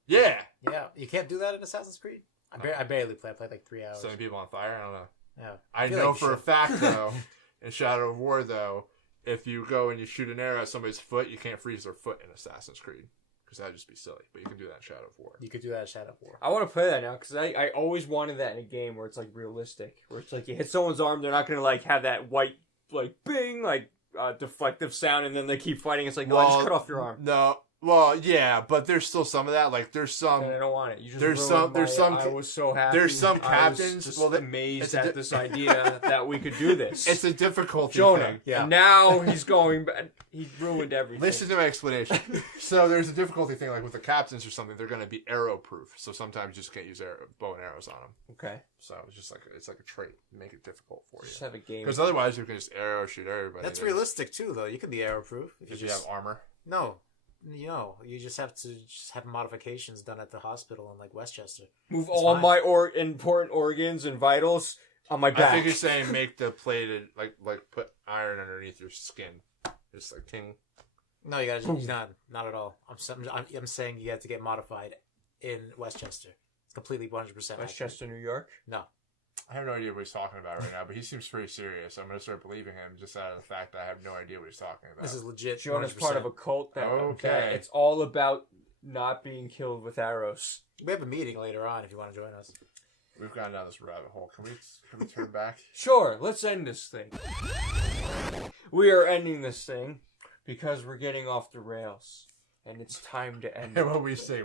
Yeah. Yeah, you can't do that in Assassin's Creed. I barely play. I played like 3 hours. Setting people on fire? I don't know. Yeah. I know for a fact, though, in Shadow of War, though, if you go and you shoot an arrow at somebody's foot, you can't freeze their foot in Assassin's Creed. Because that'd just be silly. But you can do that in Shadow of War. You could do that in Shadow of War. I want to play that now, because I always wanted that in a game where it's, like, realistic. Where it's, like, you hit someone's arm, they're not going to, like, have that white, like, bing, like, deflective sound, and then they keep fighting. It's like, no, I just cut off your arm. No. Well, yeah, but there's still some of that. Like, there's some. And I don't want it. You just there's some. I was so happy. There's some captains. I was just amazed at this idea that we could do this. It's a difficulty Jonah. thing. Yeah. And now he's going back. He ruined everything. Listen to my explanation. So there's a difficulty thing, like with the captains or something. They're going to be arrow proof. So sometimes you just can't use bow and arrows on them. Okay. So it's just like a trait. Make it difficult for you. Just have a game. Because otherwise you can just arrow shoot everybody. That's realistic too, though. You can be arrow proof if you have armor. No. You just have to have modifications done at the hospital in like Westchester. Move all my important organs and vitals on my back. I think you're saying make the plated like put iron underneath your skin. Just like ting. No, you gotta not at all. I'm saying you have to get modified in Westchester. It's completely 100%. Westchester, accurate. New York. No. I have no idea what he's talking about right now, but he seems pretty serious. I'm going to start believing him just out of the fact that I have no idea what he's talking about. This is legit. Jonah's part of a cult that okay. It's all about not being killed with arrows. We have a meeting later on if you want to join us. We've gone down this rabbit hole. Can we turn back? Sure, let's end this thing. We are ending this thing because we're getting off the rails. And it's time to end it. And when we say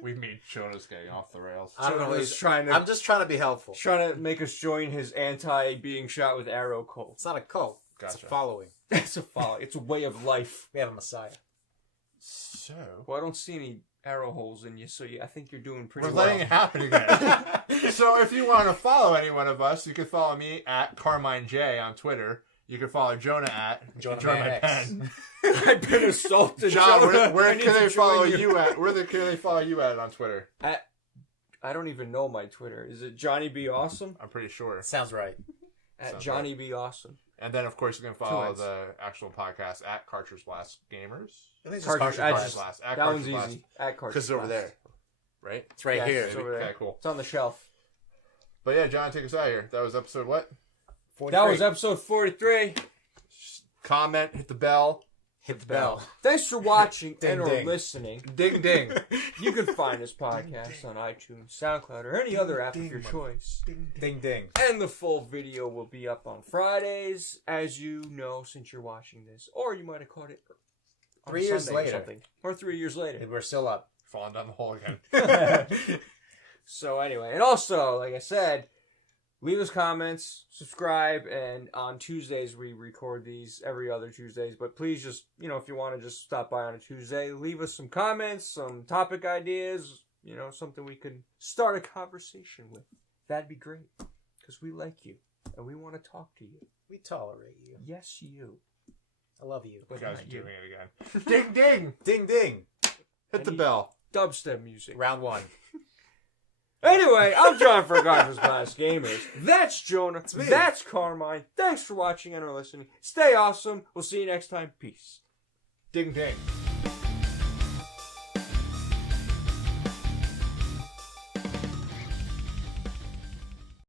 we mean Jonah's getting off the rails. I don't know. I'm just trying to be helpful. Trying to make us join his anti-being shot with arrow cult. It's not a cult. Gotcha. It's a following. It's a following. It's a way of life. We have a messiah. So... Well, I don't see any arrow holes in you, so I think you're doing pretty well. We're letting it happen again. So if you want to follow any one of us, you can follow me at Carmine J on Twitter. You can follow Jonah at Jonah Penn. I've been assaulted. John, where can they follow you at? Where can they follow you at on Twitter? I don't even know my Twitter. Is it Johnny B Awesome? I'm pretty sure. Sounds right. At Johnny B Awesome. And then, of course, you can follow the actual podcast at Cartridge Blast Gamers. I think it's Cartridge Blast. That one's easy. At Cartridge because it's over there, right? It's right here. It's over there. Okay, cool. It's on the shelf. But yeah, John, take us out of here. That was episode what? 43. That was episode 43. Comment, hit the bell. Hit the bell. Thanks for watching Ding, and or ding. listening. Ding ding. You can find this podcast on iTunes, SoundCloud, or any other app of your choice. Ding ding. And the full video will be up on Fridays, as you know, since you're watching this. Or you might have caught it on 3 years Sunday or later. something. Or 3 years later. We're still up. Falling down the hole again. So anyway, and also, like I said, leave us comments, subscribe, and on Tuesdays we record these every other Tuesdays. But please just, if you want to just stop by on a Tuesday, leave us some comments, some topic ideas, something we could start a conversation with. That'd be great, because we like you, and we want to talk to you. We tolerate you. Yes, you. I love you. You guys are doing it again. Ding ding. Ding ding. Hit the bell. Dubstep music. Round 1. Anyway, I'm John for Cartridge Glass Gamers. That's Jonah. me. That's Carmine. Thanks for watching and or listening. Stay awesome. We'll see you next time. Peace. Ding ding.